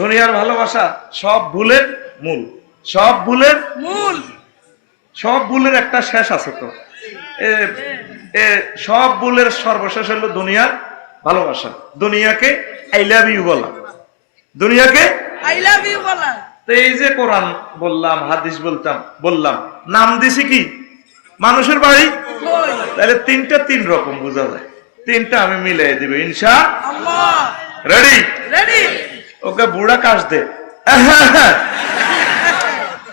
দুনিয়ার ভালোবাসা সব ভুলের মূল, সব ভুলের মূল, সব ভুলের একটা শেষ আছে। তো সব ভুলের সর্বশেষ হলো দুনিয়ার ভালোবাসা। দুনিয়াকে আই লাভ ইউ বলা, দুনিয়াকে আই লাভ ইউ বলা। তো এই যে কোরআন বললাম, হাদিস বললাম, নাম দিছি কি মানুষের বাড়ি, তাহলে তিনটা তিন রকম বোঝা যায়। তিনটা আমি মিলাই দিব ইনশাআল্লাহ। রেডি? রেডি। ওকে বুড়া কাশ দে,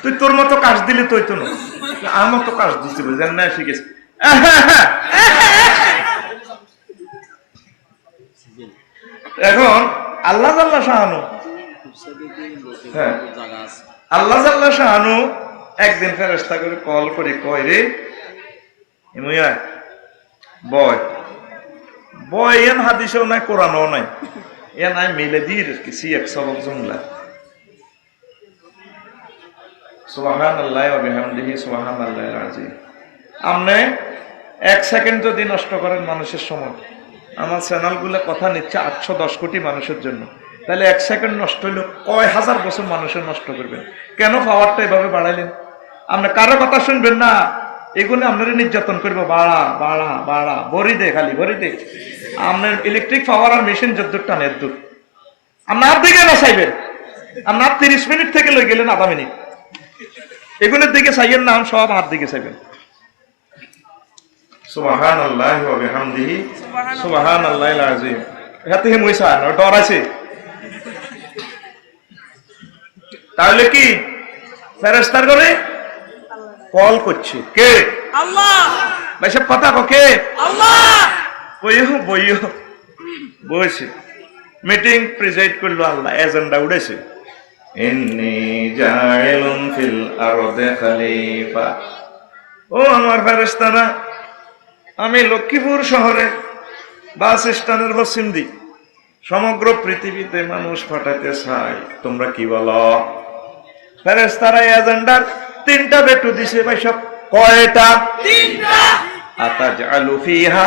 তুই তোর মতো কাশ দিলি তুই তো না, আমার মতো কাশ দিচ্ছি বুঝলেন না, শিখেছি। এখন আল্লাহ জাল্লা শাহানু, হ্যাঁ আল্লাহ জাল্লা শাহানু একদিন ফেরেশতা করে কল করে কয় রে বয় বয়, এন হাদিসেও নাই কোরআনও নাই, এ নাই মিলে দিয়ে কিছু এক সবক জুমলা। সুবহানাল্লাহি ওয়া বিহামদিহি সুবহানাল্লাহিল আযীম। আপনি এক সেকেন্ড যদি নষ্ট করেন মানুষের সময়, আমার চ্যানেলগুলো কথা নিচ্ছে 810 কোটি মানুষের জন্য, তাহলে এক সেকেন্ড নষ্ট হইলে কয় হাজার বছর মানুষের নষ্ট করবেন। কেন পাওয়ারটা এভাবে বাড়াইলেন? আপনি কারো কথা শুনবেন না, এগুলো আপনারা নির্যাতন করবো, বাড়া বাড়া বাড়া, ভরি দে, খালি ভরি দে। আপনার ইলেকট্রিক পাওয়ার আর মেশিন যদ্দূর টানে এদ্দূর, আপনার দিকে না চাইবেন। আপনার 30 মিনিট থেকে লই গেলেন আধা মিনিট, এগুলোর দিকে চাইবেন না, সব হাত দিকে চাইবেন। সুবহানাল্লাহি ওয়া বিহামদিহি সুবহানাল্লাহিল আযীম। এতে মুইসা ডর আছে। তাহলে কি ফেরেশতার করে কল করছে কে? আল্লাহ। ভাই সব কথা কে? আল্লাহ। বইও বসে মিটিং প্রেসাইড করলো আল্লাহ, এজেন্ডা উড়েছে। ইন্নী জাইলুন ফিল আরদি খলিফা। ও আমার ফেরেশতারা, আমি লক্ষ্মীপুর শহরে বাস স্ট্যান্ডের পশ্চিম দিক সমগ্র পৃথিবীতে মানুষ পাঠাতে চাই, তোমরা কি বলো? ফেরেশতারা এজেন্ডার 3টা বেটু দিছে। ভাই সব কয়টা? 3টা। আতাজআলু ফিহা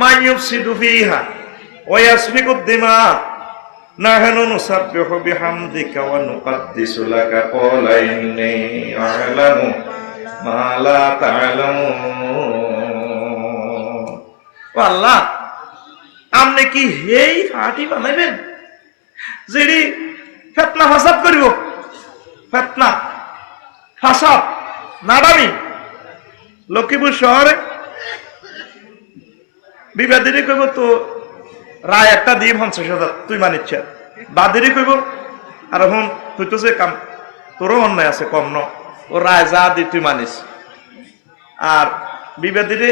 মা ইউফসিদু ফিহা ওয়া ইয়াসফিকুদ দিমা নাহনু নুসাব্বিহু বিহামদিকা ওয়া নুকদ্দিসু লাকা ক্বালা ইন্নী আ'লামু মা লা তা'লামুন। ও আল্লাহ, আপনি কি এই ফাটি বানাইবেন যেটি ফিতনা ফাসাদ করিব? ফিতনা ফাসাদ নাডামি লক্ষ্মীপুর শহরে বিবাদীরে কইব তো রায় একটা দিয়ে 50,000 তুই মানিচ্ছ, বাদীরে কইব আর এখন তুই তো যে কাম তোরও অন্যায় আছে কম ন, ও রায় যা দি তুই মানিস। আর বিবাদীরে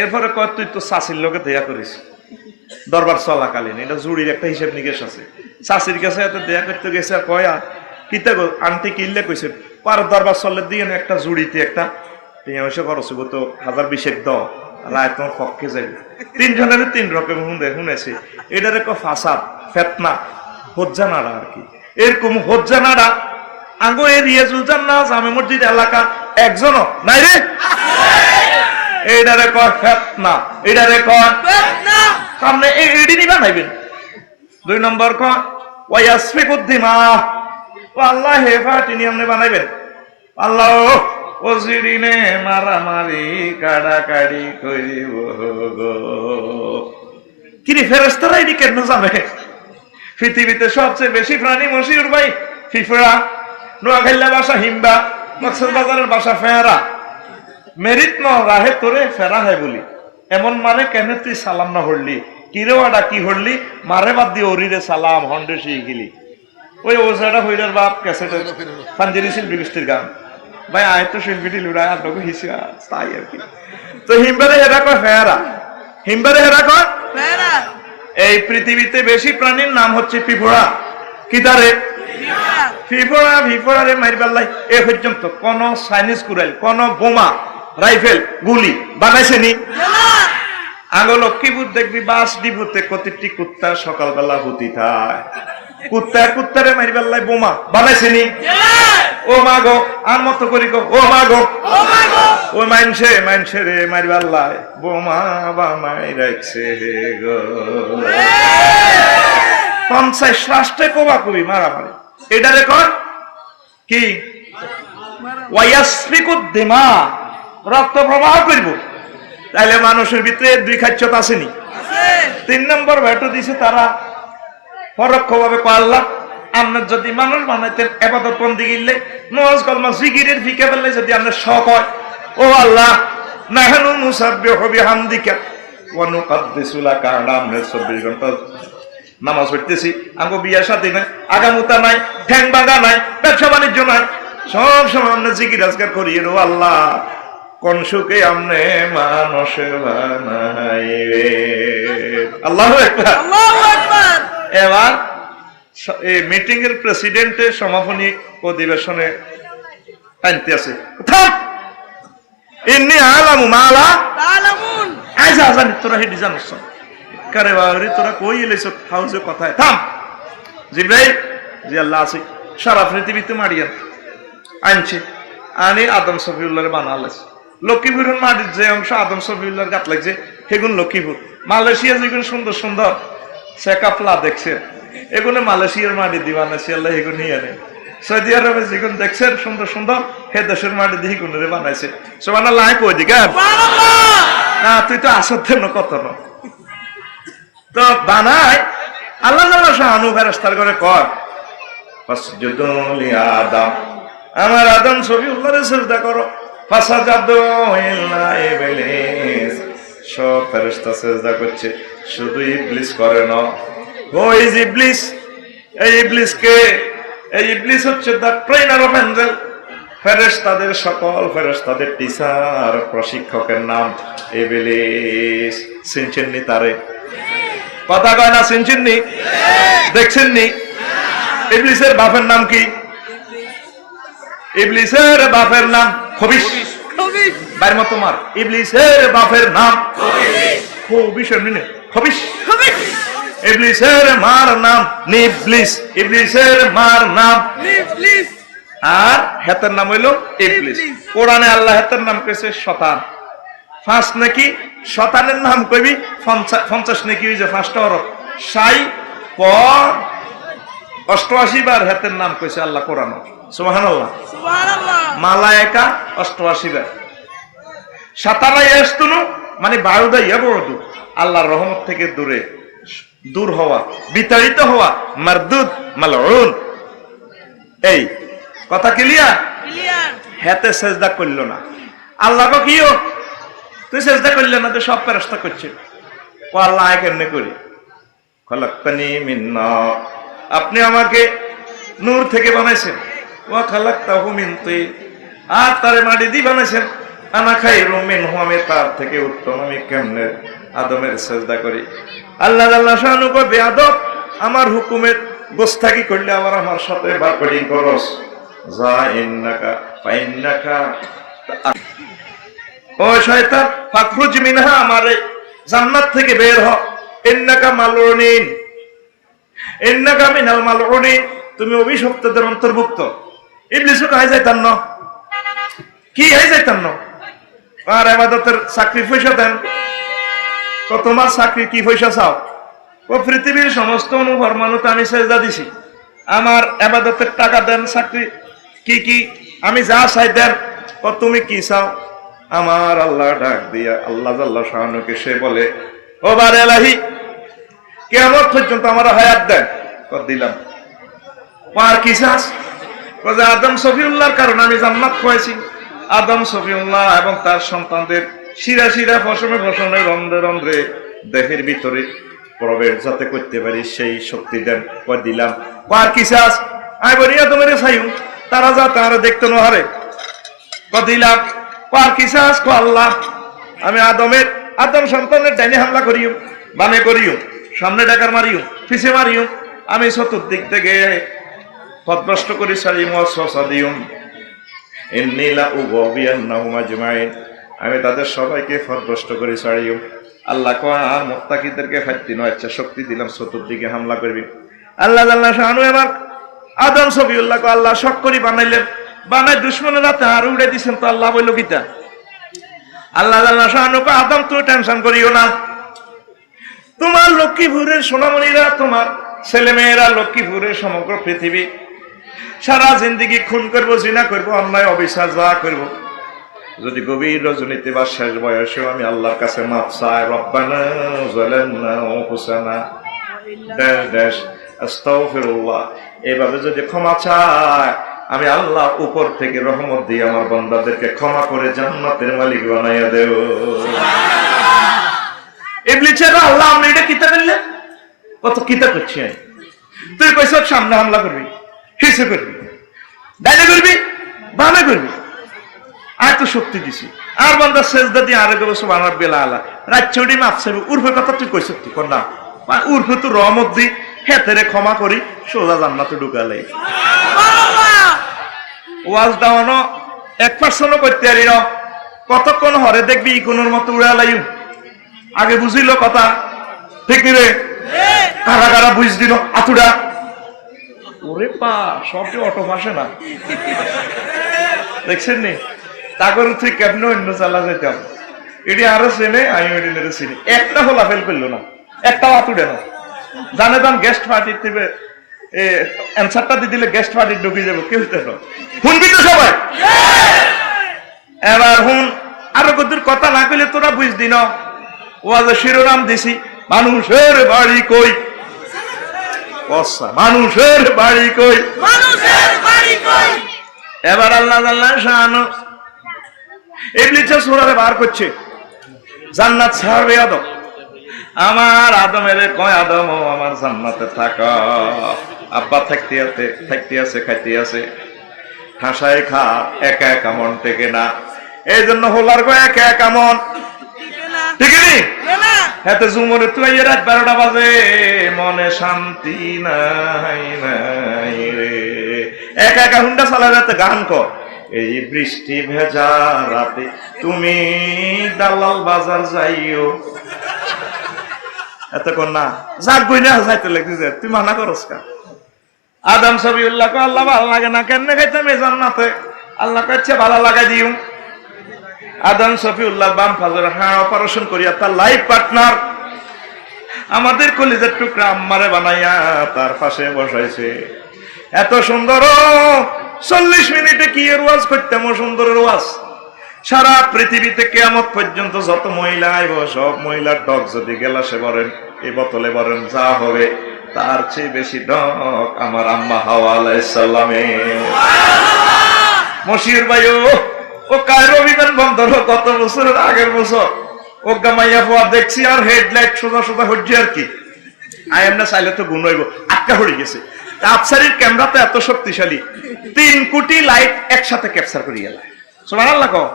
এরপরে কয় তুই তো চাষির লোকে দেয়া করিস দরবার চলাকালীন। এটা জুড়ির একটা হিসেব নিকেশ আছে। চাষির কাছে এত দেয়া করতে গেছে, কয়া কিতা গো আন্টি কিনলে কইছে পার দরবার চলে দিয়ে একটা জুড়িতে একটা টিয়া খরচ হবো তো 1020 দ রায় তোমার পক্ষে যাইবে। 3 জনের 3 রকম শুনেছি। এটার একটা ফাসাদ ফেতনা হজ্জা নাড়া আর কি। এরকম হজ্জা নাড়া আঙ্গো এই রিয়াজুল জান্নাহ জামে মসজিদ এলাকা একজনও নাই রে। এইটারে কয় ফেতনা, এইটারে কয় ফেতনা। সামনে এডি নিবা নাইবেন। 2 নম্বর কয় ওয়া ইয়াসফিকুদ দিমা। ও আল্লাহ হেফাটি নিয়মে বানাইবেন। আল্লাহ ও জিরিনে মারামারি কাড়াকাড়ি করিব গো। কিরে ফেরেশতারা এডি কেন যাবে? পৃথিবীতে সবচেয়ে বেশি প্রাণী মশিউর ভাই ফিফড়া, নোয়াখাইলা ভাষা হিম্বা, মকসুদবাজারের ভাষা ফেরা। মেরিট ন রাহে তোরে ফেরা হয় বলি এমন মানে কেন তুই সালাম না হরলি? কিরে ওয়াডা কি হরলি? মারে বাদ দিয়ে ওরিরে সালাম হন্ডে শিখিলি। ওই ওজাটা হইরার বাপ ক্যাসেট পাঞ্জেরি শিল্পী গোষ্ঠীর গান। ভাই আয় তো শিল্পীটি লুড়ায় আর লোক হিসিয়া তাই আর কি। তো হিম্বারে হেরা কয় ফেরা, হিম্বারে হেরা কয় ফেরা। এই পৃথিবীতে বেশি প্রাণীর নাম হচ্ছে ফিফড়া। কি তারে? ফিফড়া। ফিফড়া রে মাইরবাল্লাই এ পর্যন্ত কোন চাইনিজ কুরাইল, কোন বোমা রাইফেল গুলি বানাইছে নি? আগে লক্ষ্মীপুর দেখবি বাস ডিপুতে কতটি কুত্তা সকালবেলা হুতি থায়, কুত্তারে মাইরবাল্লাই বোমা বানাইছে নি? ও মা গো, আর মতো করি গো, ও মা গো, ও মাইনছে রে মাইরবাল্লাই বোমা বানাই রাখছে গো। 50 রাষ্ট্রে কোবাকুবি মারামারি, এটা রেকর্ড কি ওয়ায়াসফিকুদ্দিমা, রক্ত প্রবাহ করব। তাইলে মানুষের ভিতরে দুই খাচ্ছত আসেনি? 3 নম্বর ভেটো দিছে তারা পরোক্ষভাবে আল্লাহ আপনার যদি মানুষ বানাইতেন ইবাদত বন্দেগি গিলে নামাজ কালমা জিকিরের ফিকে বললে যদি আপনার শখ হয়, ও আল্লাহ নাহনু মুসাব্বিহু বিহামদিকা ওয়া নুকদ্দিসু লাকা, আমরা 24 ঘন্টা নামাজ পড়তেছি, আমগো বিয়া শাদী নাই, আগামুতা নাই, ঠ্যাং বাগা নাই, ব্যবসা বাণিজ্য নাই, সব সময় আমরা জিকির আজকার করি। ও আল্লাহ কোন সুখে আমনে মানুষ বানাইবে। আল্লাহু আকবার, আল্লাহু আকবার। এবার এই মিটিং এর প্রেসিডেন্টের সমাপনী অধিবেশনে আনতে আছে, ইন্নী আলামু মালা তালামুন, আইসা জানি তোরা হেডি জানোস কারে বাড়ি তোরা কই এলেছ হাউজে কথায় থাম। জিব্রাইল জি আল্লাহ আছে সারা পৃথিবীতে মারিয়ান আনছে, আনি আদম সফিউল্লাহর বানালেস। লক্ষ্মীপুরের মাটির যে অংশ আদম সফিউল্লাহর গাত লাগছে সেগুন লক্ষ্মীপুর। মালয়েশিয়া যেগুলো সুন্দর সুন্দর সেকাফলা দেখছে এগুলো মালয়েশিয়ার মাটি দিয়ে বানাইছে আল্লাহ, এগুলো নিয়ে আনে। সৌদি আরবে যেগুলো দেখছেন সুন্দর সুন্দর হে দেশের মাটি দিয়ে গুণরে বানাইছে। সুবহানাল্লাহ কই দিকে না, তুই তো আসর না কত ন তো বানায় আল্লাহ আল্লাহ শাহানু ফেরেশতার করে কর ফাসজুদু লিআদম, আমার আদম সফিউল্লাহরে সিজদা করো। ফাসাজাদু ইল্লা ইবলিস, সব ফেরেশতা সিজদা করছে, শুধু ইবলিস করে না। ওই ইবলিস, এই ইবলিস কে? এই ইবলিস হচ্ছে দ্য ট্রেনার অফ এঞ্জেল, ফেরেশতাদের সকল ফেরেশতাদের টিচার প্রশিক্ষকের নাম ইবলিস। চিনছেননি তারে? কথা কয় না চিনছেননি? দেখছেননি? ইবলিসের বাপের নাম কি? ইবলিসের বাপের নাম খবিশ। বাইর মত মার, ইবলিসের বাপের নাম খবিশ, এমনি খবিশ। ইবলিসের মার নাম নিবলিস, ইবলিসের মার নাম নিবলিস, আর হেতের নাম হইল ইবলিস। কোরআনে আল্লাহ হেতের নাম কইছে শতান। ফার্স্ট নাকি শতানের নাম কইবি 50 নাকি হইছে ফার্স্ট হরফ সাই পর 88 বার হেতের নাম কইছে আল্লাহ কোরআন। সুবহানাল্লাহ, সুবহানাল্লাহ। মালায়েকা 88 বার। শাতানা ইয়াসতুনু মানে বায়ুদা ইয়াবুদু, আল্লাহর রহমত থেকে দূরে, দূর হওয়া, বিতাড়িত হওয়া, মারদুদ মালউন। এই কথা ক্লিয়ার? ক্লিয়ার। হেতে সেজদা করল না, আল্লাহকে কিও তুই সেজদা করলে না, তো সব ফেরেশতা করছে। ও আল্লাহ কেমনে করি? খলাকতানি মিন নূর, আপনি আমাকে নূর থেকে বানাইছেন। ওয়া খালাকতাহু মিন তিন, আর তারে মাটি দিয়ে বানাইছেন। আনা খায়রুম মিনহু, আমি তার থেকে উত্তম, আমি কেমনে আদমের সেজদা করি? আল্লাহ আল্লাহ শানু কো বেয়াদব, আমার হুকুমের গোস্তাকি করলে আবার আমার সাথে বারকটিং করস। যা ইন্নাকা ফাইন্নাকা, ও শয়তান ফাখরুজ মিনহা, আমারে জান্নাত থেকে বের হ। ইন্নাকা মালউনিন, ইন্নাকা মিনাল মালউনিন, তুমি অভিশপ্তদের অন্তর্ভুক্ত। ইবলিসও কাই যাইতাম না, কি হয়ে যাইতাম না? আর ইবাদতের চাকরি পয়সা দেন, তো তোমার চাকরি কি পয়সা চাও? ও পৃথিবীর সমস্ত অনুভব মানুষ আমি সেজদা দিছি, আমার ইবাদতের টাকা দেন, চাকরি কি কি আমি যা চাই দেন। ও তুমি কি চাও? আমার আল্লাহ ডাক দিয়া আল্লাহ জাল্লা শাহানুকে সে বলে, ও বার এলাহি কিয়ামত পর্যন্ত আমার হায়াত দেন। দিলাম। আর কি চাস? আদম সফিউল্লাহর কারণে আমি জান্নাত খুঁয়েছি। আদম সফিউল্লাহ এবং তার সন্তানদের শিরা শিরা ফসমে ফসমে রন্ধ্রে রন্ধ্রে দেহের ভিতরে প্রবেশ যাতে করতে পারি সেই শক্তি দেন। দিলাম। আর কি চাস? আমি বলি আদমের চাইও তারা যা তারা দেখতে নহারে। দিলাম। আর কি চাস? আল্লাহ আমি আদম সন্তানের ডাইনে হামলা করিও, বামে করিও, সামনে ডাকার মারিও, পিছে মারিও, আমি চতুর্দিক থেকে পথভ্রষ্ট করি সারিম ওয়াসওয়াসা দিউম ইন্নী লা উগবিয়ান্নাহুম আজমাইন, আমি তাদের সবাইকে পথভ্রষ্ট করি সারিও। আল্লাহ কয় আর মুত্তাকিদেরকে ফাইতি নয়, আচ্ছা শক্তি দিলাম চতুর্দিকে হামলা করবি। আল্লাহ আল্লাহ শানু এবার আদম সফিউল্লাহকে আল্লাহ শক করি বানাইলেন, বানাই দুশমনের রাতে আর উড়ে দিছেন। তো আল্লাহ বলল কিতা? আল্লাহ আল্লাহ শানুকে আদম তুমি টেনশন করিও না, তোমার লক্ষ্মীপুরের সোনামণিরা তোমার ছেলে মেয়েরা লক্ষ্মীপুরে সমগ্র পৃথিবী সারা জিন্দিগি খুন করবো, জিনা করবো, অন্যায় অবিচার যা করবো, যদি গভীর রজনীতে বা শেষ বয়সেও আমি আল্লাহর কাছে মাফ চাই, রব্বানা যালামনা আনফুসানা ড্যাশ ড্যাশ আস্তাগফিরুল্লাহ, এইভাবে যদি ক্ষমা চায়, আমি আল্লাহ উপর থেকে রহমত দিয়ে আমার বান্দাদেরকে ক্ষমা করে জান্নাতের মালিক বানাইয়া দেব। ইবলিসের আল্লাহ আপনি এটা কিতা করলে, কত কিতা করছি আমি, তুই কইছ সামনে হামলা করবি, হিসে করবি, ডাইনে করবি, বামে করবি, আর তো শক্তি দিছি, আর বান্দা সেজদা দিয়ে আরেক বছর আমার বেলা আলা রাজ্যটি মাপছে উর্ফের কথা তুই কইছ তুই কর না, উর্ফে তো রহমত দি হেতেরে ক্ষমা করি সোজা জান্নাতে ঢুকালে। ওয়াজ দাওয়ানো 1% করতে পারি না, কতক্ষণ হরে দেখবি ইকোনোর মতো উড়া লাইউ, আগে বুঝিল কথা ঠিক রে, কারা কারা বুঝ দিল আতুড়া, ওরে পা সবটি অটো পাশে না দেখছেন নি, তাগর তুই কেমন অন্য চালা যেতাম, এটি আরো চেনে আমি ওইটি নেড়ে চিনি, একটা হলা ফেল করলো না, একটা আতুড়ে না, জানে দাম গেস্ট পার্টির থেকে অ্যান্সারটা দিয়ে দিলে গেস্ট পার্টি ঢুকে যাবো, কেউ শুনবি তো সবাই, এবার হুন আরো কতদূর কথা না কইলে তোরা বুঝদি না, ওয়াজের শিরোনাম দিছি মানুষের বাড়ি কই, মানুষের বাড়ি কই, মানুষের বাড়ি কই, এবার আল্লাহ আল্লাহ শাহানু ইবলিস সূরারে বার করছে, জান্নাত ছাড়বে আদম, আমার আদমের কয় আদম ও আমার জান্নাতে থাকা, আব্বা থাকতে আছে খাইতে আছে, হাসায় খা, একা একা মন টেকে না, এই জন্য হোলার গো একা একা মন ঠিক নি, হাতে জুমরে তুই রাত 12টা বাজে মনে শান্তি নাই নাই রে, একা একা হুন্ডা চালা রাতে গান কর, এই বৃষ্টি ভেজা রাতে তুমি দালাল বাজার যাইও, এতক্ষণ না যাক বই না যাইতে লাগছে, তুই মানা করস কা, আদম সবিউল্লাহ কো আল্লাহ ভালো লাগে না, কেমনে খাইতাম এই জান্নাতে, আল্লাহ কাছে ভালো লাগাই দিও, আদম সফিউল্লাহ বাম ফাজর হ্যাঁ অপারেশন করিয়া তার লাইফ পার্টনার আমাদের কলিজার টুকরা আম্মারে বানাইয়া তার পাশে বসাইছে, এত সুন্দর 40 মিনিটে কি এর ওয়াজ করতাম, সুন্দরের ওয়াজ, সারা পৃথিবীতে কিয়ামত পর্যন্ত যত মহিলা আইব সব মহিলার ডগ যদি গেলাসে ভরেন, এই বোতলে ভরেন, যা হবে তার চেয়ে বেশি ডগ আমার আম্মা হাওয়া আলাইহিস সালামের। মশিউর ভাই ও কায়রো বিমান বন্দর কত বছরের আগের বছর ও গামাইয়া পোয়া দেখছি, আর হেডলাইট সোজা সোজা হচ্ছে আর কি, আই এম না চাইলে তো গুণ হইব, আটকা হয়ে গেছে, আফসারির ক্যামেরাতে এত শক্তিশালী 3 কোটি লাইট একসাথে ক্যাপচার করি গেল, সুবহানাল্লাহ কও,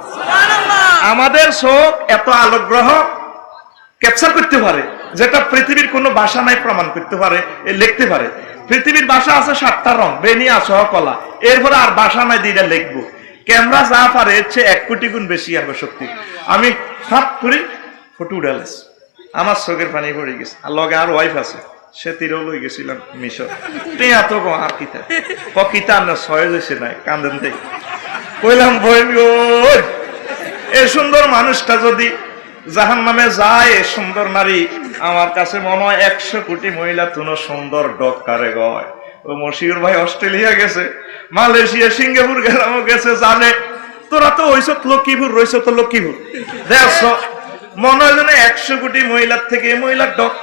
আমাদের চোখ এত আলোকগ্রহ ক্যাপচার করতে পারে, যেটা পৃথিবীর কোনো ভাষা নাই প্রমাণ করতে পারে, লিখতে পারে, পৃথিবীর ভাষা আছে 7টা রং, বেনিয়া সহ কলা, এরপরে আর ভাষা নাই দিটা লিখবো, ক্যামেরা যা পারে হচ্ছে 1 কোটি গুণ বেশি আর শক্তি, আমি ফাট করি ফটো উঠালাস, আমার চোখের পানি পড়ে গেছে, আর লগে আর ওয়াইফ আছে, সে তীরেও লই গেছিলাম মিশর, তুই এত আর কিতা কিতা না ছয় হয়েছে নাই কান্দেন থেকে কইলাম বই, এই সুন্দর মানুষটা যদি জাহান্নামে যায়, সুন্দর নারী, আমার কাছে মনে হয় 100 কোটি মহিলা তুনো সুন্দর ডক কারে গয়, ও মশিউর ভাই অস্ট্রেলিয়া গেছে, মালয়েশিয়া, সিঙ্গাপুর গেলামও গেছে, জানে তোরা তো ওইস লক্ষ্মীপুর রয়েছ, তো লক্ষ্মীপুর দেখছ মনে হয় যেন 100 কোটি মহিলার থেকে এই মহিলার ডক,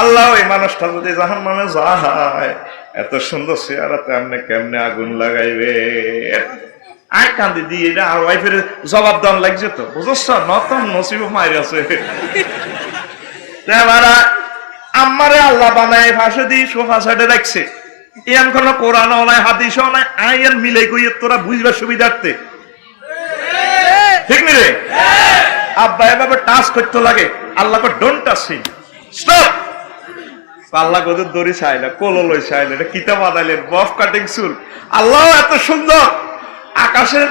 আল্লাহ ওই মানুষটা যদি জাহান্নামে যায়, এত সুন্দর চেহারাতে আপনি কেমনে আগুন লাগাইবে, আয় কান্দি দিয়ে এটা আর ওয়াইফের জবাব দান লাগছে তো, বুঝছ নতুন নসিব মায়ের আছে, আমারে আল্লাহ বানায় ফাঁসে দিয়ে সোফা সাইডে রাখছে, এন কোন কোরআনও নাই হাদিসও নাই, আইন মিলে কইয়ে তোরা বুঝবার সুবিধার্থে ঠিক নি রে, আব্বা এভাবে টাচ করতে লাগে, আল্লাহ ডোন্ট টাচ হিম, স্টপ, আল্লাহ কত দড়ি চাইলে কোলো লই চাইলে, এটা কিতাব বানাইলেন বফ কাটিং চুল, আল্লাহ এত সুন্দর, আকাশের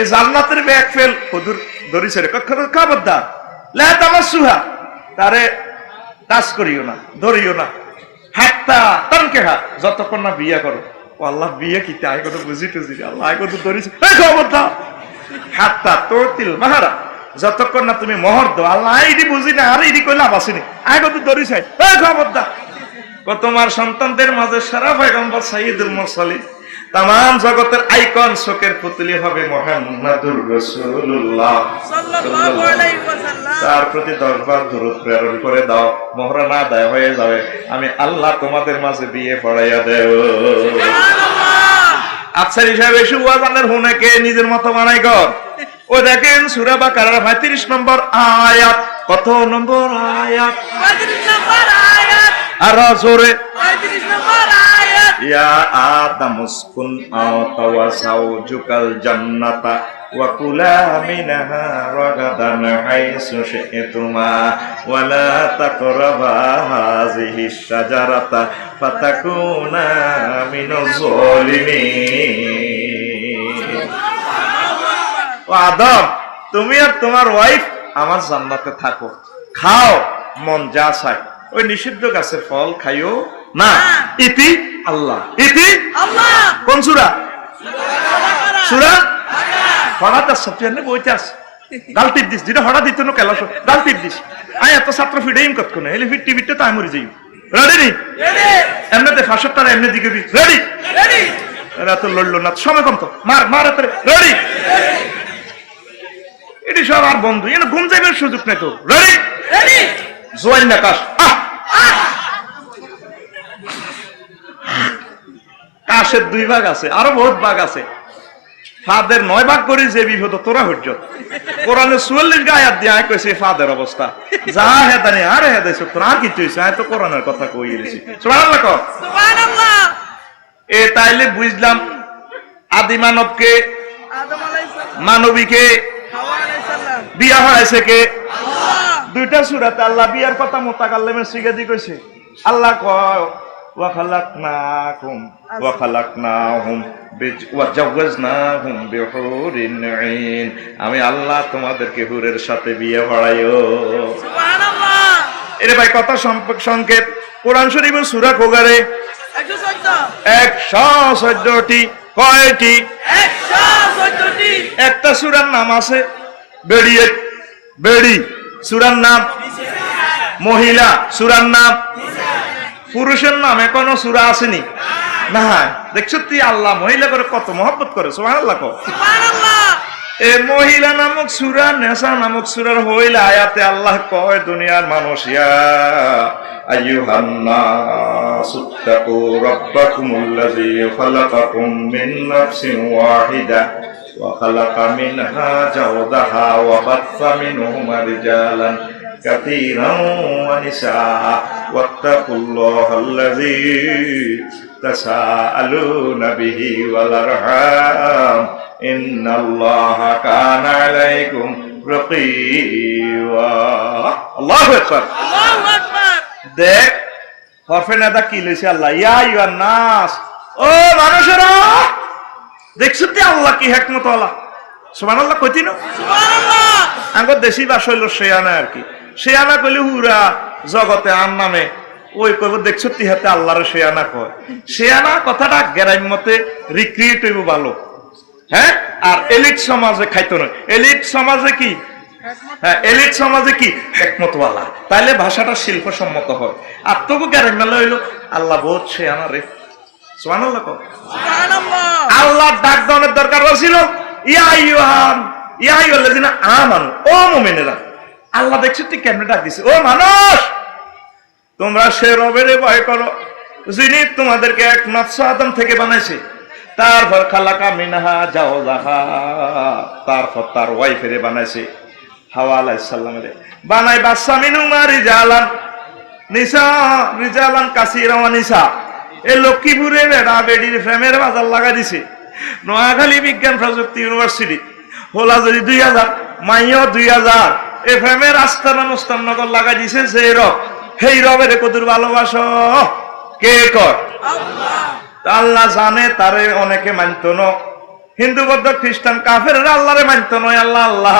এই জান্নাতের ব্যাগ ফেল হুজুর দড়ি ছেড়ে খবরদার লা তামাসসুহা, তারে টাচ করিও না, ধরিও না, হাত্তা তানকিহা, যতক্ষণ না বিয়ে করো, ও আল্লাহ বিয়ে কি তাই কত বুঝি টুজি, আল্লাহ কত ধরিছে, এই খবরদার হাত্তা তোতিল মাহারা, যতক্ষণ না তুমি মোহর দাও, আল্লাহ ইডি বুঝি না, আর ইডি কই লাভ আসেনি, আই কত ধরিছে, এই খবরদার ও তোমার সন্তানদের মাঝে সেরা পয়গম্বর সাইয়্যিদুল মুরসালিন তামাম জগতের আইকন শোকের পুতলি হবে মুহাম্মাদুর রাসূলুল্লাহ সাল্লাল্লাহু আলাইহি ওয়াসাল্লাম। তার প্রতি 10 বার দরুদ প্রেরণ করে দাও, মোহরানা আদায় হয়ে যাবে। আমি আল্লাহ তোমাদের মাঝে বিয়ে পড়াইয়া দেব। সুবহানাল্লাহ। আফসার হিসাবে সুওয়াজানের হুনেকে নিজের মতো বানাই কর। ও দেখেন সূরা বাকারার 35 নম্বর আয়াত। কত নম্বর আয়াত? 35 নম্বর আয়াত। আর জোরে 35 নম্বর আয়াত। ইয়া আদামুসকুন আওয়া যাওজুকাল জান্নাতা ওয়া কুলা মিনহা রাগাদান হাইসু শি'তুমা ওয়া লা তাকরাবা হাযিহিশ শাজারাতা ফাতাকুনা মিনাজ যালিমিন। ও আদম, তুমি আর তোমার ওয়াইফ আমার জান্নাতে থাকো, খাও মন যা চায়, ওই নিষিদ্ধ গাছের ফল খাইও না। ইতি আল্লাহ, ইতি আল্লাহ। কোন সূরা? সূরা হঠাৎ সত্যি বইতে আস গাল টিপ দিস, যেটা হঠাৎ দিত না কেলাস গাল টিপ দিস। আয় এত ছাত্র ফিডেইম কতক্ষণ এলে ফিট টিভিতে তো আমি মরে যাই। রেডি নি? এমনিতে ফাঁসের তারা এমনি দিকে রেডি রেডি। এরা তো লড়লো না, সময় কম তো, মার মার রেডি। এটি সব আর বন্ধু, এনে ঘুম যাইবার সুযোগ নেই তো। Ready ready. জোয়ান নাকাশ কাশের 2 ভাগ আছে, আরো বহুত ভাগ আছে। ফাদের 9 ভাগ করে যে বিপদ তোরা হইজ। কোরআনে 44 আয়াত দিয়ে আয় কইছে ফাদের অবস্থা যা হেদানি আরে হেদাইছ তোরা কি তুইছ আয় তো কোরআনের কথা কই গেছি। সুবহানাল্লাহ কও সুবহানাল্লাহ। এ তাইলে বুঝলাম আদি মানবকে আদম আলাইহিস সালাম, মানবীকে হাওয়া আলাইহিস সালাম, বিয়া হয়েছে কে আল্লাহ। 2টা সূরাতে আল্লাহ বিয়ার কথা মুতাকাল্লিমের সিগাদি কইছে। আল্লাহ কয় ওয়া খালাকনাকুম ওয়া খালাকনাহুম ওয়া জাওয়াজনাহুম বিহুরিন আইন। আমি আল্লাহ তোমাদেরকে হুরের সাথে বিয়ে পড়াইও। সুবহানাল্লাহ। এরে ভাই কথা সংক্ষেপ। কোরআন শরীফের সূরা কোগারে 114টি। কয়টি? 114টি। একটা সূরার নাম আছে বেড়িয়ে বেড়ি, সূরার নাম মহিলা, সূরার নাম পুরুষের নামে কোনো সূরা আসেনি না। দেখছো তুই আল্লাহ মহিলা করে কত মহব্বত করে। সুবহানাল্লাহ কও সুবহানাল্লাহ। এই মহিলা নামক সূরা, নেসা নামক সূরার হইলা আয়াতে আল্লাহ কয় দুনিয়ার মানুষ ইয়া আইয়ুহান নাসু তাকু রাব্বাকুমুল্লাযী খালাকাকুম মিন নাফসিন ওয়াহিদা ওয়া খালাকা মিনহা যাওজাহা ওয়া বাথা মিনহুমা রিজালান কাসীরান ওয়া নিসা ওয়াত্তাকুল্লাহাল্লাযী তাসাআলুনা বিহি ওয়াল আরহাম ইন্নাল্লাহা কানা আলাইকুম রাকীবা। আল্লাহু আকবার আল্লাহু আকবার। দেখ হরফে নাদা কি লইছে আল্লাহ, ইয়া আইয়ুহান নাস, ও মানুষেরা। দেখছো তুই আল্লাহ কি হিকমত ওয়ালা। সুবহানাল্লাহ কইতি না সুবহানাল্লাহ। আগর দেশি ভাষা হইল শেয়ানা আর কি। শেয়ানা কইলে হুরা জগতে আন নামে ওই কইব দেখছো তুই হাতে আল্লাহর শেয়ানা কয়। শেয়ানা কথাটা গ্রাম্যতে রিক্রিয়েট হইব ভালো, হ্যাঁ। আর এলিট সমাজে খাইতো না। এলিট সমাজে কি? হ্যাঁ, এলিট সমাজে কি? হিকমতওয়ালা। তাইলে ভাষাটা শিল্পসম্মত হয়। আর তবু গ্যারান্টি হইল আল্লাহ বহুত শেয়ানা রে। সুবহানাল্লাহ কও সুবহানাল্লাহ। আল্লাহ ডাক দেওয়ার দরকার ছিল ইয়া আইয়ুহাল্লাযীনা আমানু, ও মুমিনেরা। আল্লাহ দেখছো তুই কেমনে ডাক দিছে, ও মানুষ তোমরা সে রবের ভয় করো যিনি তোমাদেরকে এক নফস আদম থেকে বানাইছে, তারপর খালাকা মিনহা যাওজাহা, তারপর তার ওয়াইফের বানাইছে হাওয়া আলাইহিস সালামের, বানাই বাচ্চা মিনহুমা রিজালান নিসা রিজালান কাসীরান ওয়া নিসা। এই লক্ষ্মীপুরে বেড়া বেড়ির প্রেমের বাজার লাগা দিছে। নোয়াখালী বিজ্ঞান প্রযুক্তি ইউনিভার্সিটি হোলাজুরি 2000, মাইও 2000। এই প্রেমের আস্তানা মুস্তাননগর লাগা দিছে যে রব, সেই রবের কদুর ভালোবাসো কে কর আল্লাহ। আল্লাহ জানে তারে অনেকে মানত না। হিন্দু বৌদ্ধ খ্রিস্টান কাফেররা আল্লাহরে মানত নয়। আল্লাহ আল্লাহ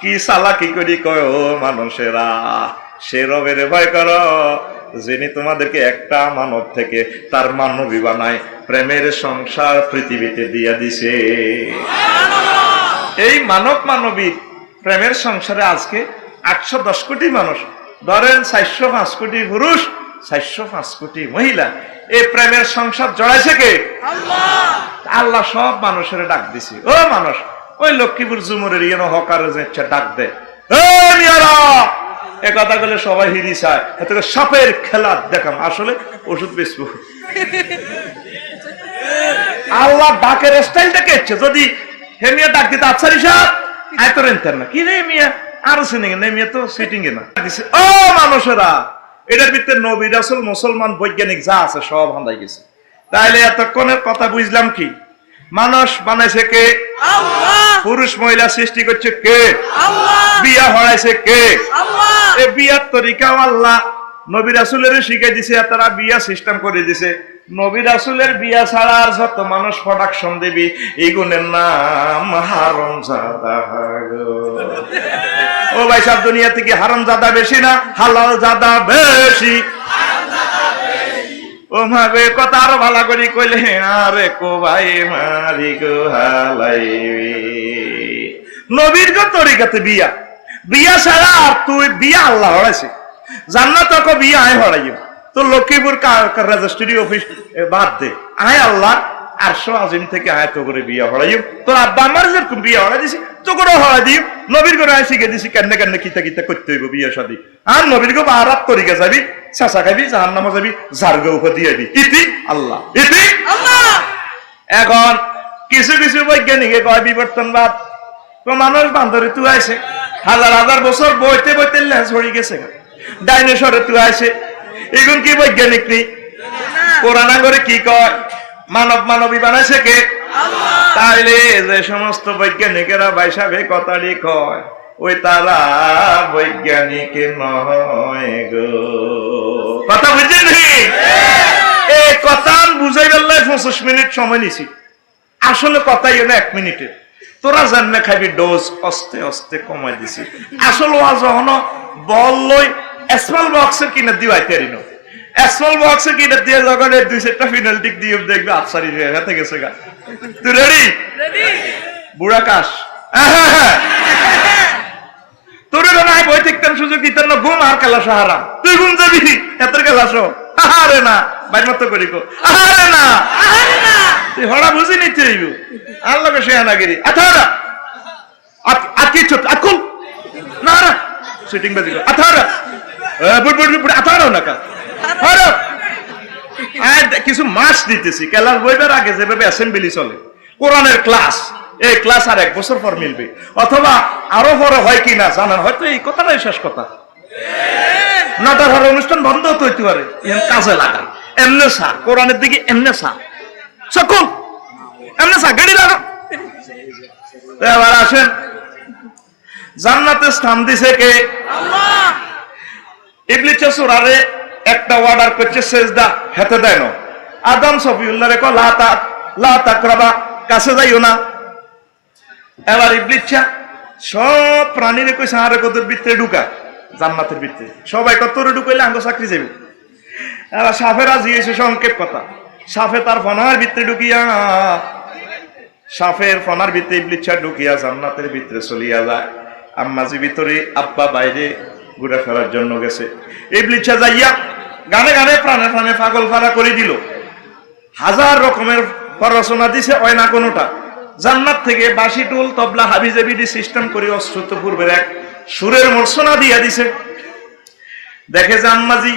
কি চালাকি করি কয়, ও মানুষেরা সে রবের ভয় করো যিনি তোমাদেরকে একটা মানব থেকে তার মানবী বানায় প্রেমের সংসার পৃথিবীতে দিয়া দিছে। এই মানব মানবী প্রেমের সংসারে আজকে 810 কোটি মানুষ, ধরেন 405 কোটি পুরুষ 405 কোটি মহিলা এই প্রেমের সংসার জড়াইছে কে? আল্লাহ সব মানুষের ডাক দিছি, ও মানুষ, ওই লক্ষ্মীপুর জুমুরের হকারের যে ইচ্ছা ডাক দে, এ কথা বলে সবাই হিরি চায়, এত সাপের খেলা দেখাম, আসলে ওষুধ বেচবো। আল্লাহ ডাকের স্টাইলটাকে ইচ্ছে, যদি হেমিয়া ডাক দিতে আচ্ছারি সাহেব আয় তো রেন্টার না কি রে মিয়া, আরো সিনিং নেমিয়া তো সিটিং এ না। ও মানুষেরা, এটার ভিতরে নবী রাসূল মুসলমান বৈজ্ঞানিক যা আছে সব হান্দাই গেছে। তাইলে এতক্ষণের কথা বুঝলাম কি? মানুষ বানাইছে কে? আল্লাহ। পুরুষ মহিলা সৃষ্টি করছে কে? আল্লাহ। বিয়া হড়াইছে কে? আল্লাহ। এই বিয়ার তরিকাও আল্লাহ নবী রাসূলের শিখাই দিছে, তারা বিয়া সিস্টেম করে দিছে। নবী রাসূলের বিয়া ছাড়া আর যত মানুষ প্রোডাকশন দিবি, এগুনের নাম হারামজাদা। ও ভাই সব দুনিয়া থেকে হারামজাদা বেশি না হালাল জাদা বেশি? ও মাবে কথা আরো ভালো করে কইলে, আরে কো ভাই মারি গো হালাই। নবীর গো তরিকাতে বিয়া, বিয়া ছাড়া আর তুই বিয়া আল্লাহ হড়াইছে, জান্নাত কো বিয়া আয় হড়াইও তো লক্ষ্মীপুর রেজিস্ট্রি অফিস বাদ দে, আয় আল্লাহ আরশো আজিম থেকে আয় তো করে বিয়া হড়াইও। তোর আব্বা আমার যেরকম বিয়া হড়াই দিছি তো করে হড়াই দিও। নবীর করে আয় শিখে দিছি কেন কেন কিতা কিতা করতে হইব বিয়া শাদী। আর নবীর গো বারাত তরিকা যাবি, চাচা খাবি, জাহান্নামে যাবি, যার গো উপর দিয়ে দিবি, ইতি আল্লাহ, ইতি আল্লাহ। এখন কিছু কিছু বৈজ্ঞানিকে কয় বিবর্তনবাদ, তো মানুষ বান্ধরে তুই আইছে হাজার হাজার বছর বইতে বইতে লেজ হড়ি গেছে, ডাইনোসরে তুই আইছে, এগুন কি বৈজ্ঞানিক নেই? কোরআন করে কি কয়? মানব মানবী বানাইছে কে? আল্লাহ। তাইলে যে সমস্ত বৈজ্ঞানিকেরা বাইসাবে কথাটি কয়, ওই তারা বৈজ্ঞানিক নয় গো। কথা বুঝছেন? এই কথা বুঝাই গেলে 25 মিনিট সময় নিছি, আসলে কথাই না 1 মিনিটের। তোরা জানলে খাবি ডোজ আস্তে আস্তে কমাই দিছি। আসল ওয়াজ হনো বল লই স্মল বক্সের কিনে দিওয়াইতে আরিনো, স্মল বক্সের কিনে দিয়ে যখন 2-4টা ফিনালটিক দিয়ে দেখবে আফসারি হয়ে গেছে গা। তুই রেডি? বুড়া কাশ তোর নাই বই দেখতাম সুযোগ দিতাম না, ঘুম আর খেলা সাহারা, তুই ঘুম যাবি এত খেলাস? আরে না বাইর মতো করি কো, আরে না তুই হড়া বুঝি নিতে হইব আল্লাহকে শেয়ানাগিরি। আথারা আকি ছোট আকুল না না সিটিং বাজি কর, আথারা বুড় বুড় বুড় আথারাও না কা আরে কিছু মাস দিতেছি ক্লাস বইবার আগে যেভাবে অ্যাসেম্বলি চলে কোরআনের ক্লাস, এই ক্লাস আর 1 বছর পর মিলবে, অথবা আরো পরে হয় কি না জানান, হয়তো এই কথাটাই শেষ কথা। নটার পরে অনুষ্ঠান বন্ধ হতে হইতে পারে, কাজে লাগা এমনে সা কোরআনের দিকে এমনে সা সকল এমনে সা গাড়ি লাগা। এবার আসেন, জান্নাতে স্থান দিছে কে? আল্লাহ। ইবলিস সূরারে একটা অর্ডার করছে সেজদা হেতে দেয় না, আদম সফিউল্লাহ রে কো লা তাকরাবা, কাছে যাইও না। এবার ইবলিস সব প্রাণীরে কইছে আরে কত ভিতরে ঢুকা, জান্নাতের ভিতরে সবাই কত ঢুকাইলে আঙ্গ চাকরি যাবে। এবার সাফের আজি এসে সংক্ষেপ কথা, সাফে তার ফনার ভিতরে ঢুকিয়া, সাফের ফনার ভিতরে ইবলিস ঢুকিয়া জান্নাতের ভিতরে চলিয়া যায়। আম্মাজি ভিতরে, আব্বা বাইরে ঘুরে ফেরার জন্য গেছে। ইবলিস যাইয়া গানে গানে প্রাণে প্রাণে পাগল ফাড়া করে দিল, হাজার রকমের পড়াশোনা দিছে, হয় না কোনোটা। জান্নাত থেকে বাঁশি টুল তবলা হাবিজাবি সিস্টেম করে অশ্রুত পূর্বের এক সুরের মর্ষণা দিয়া দিছে। দেখে যে আম্মাজি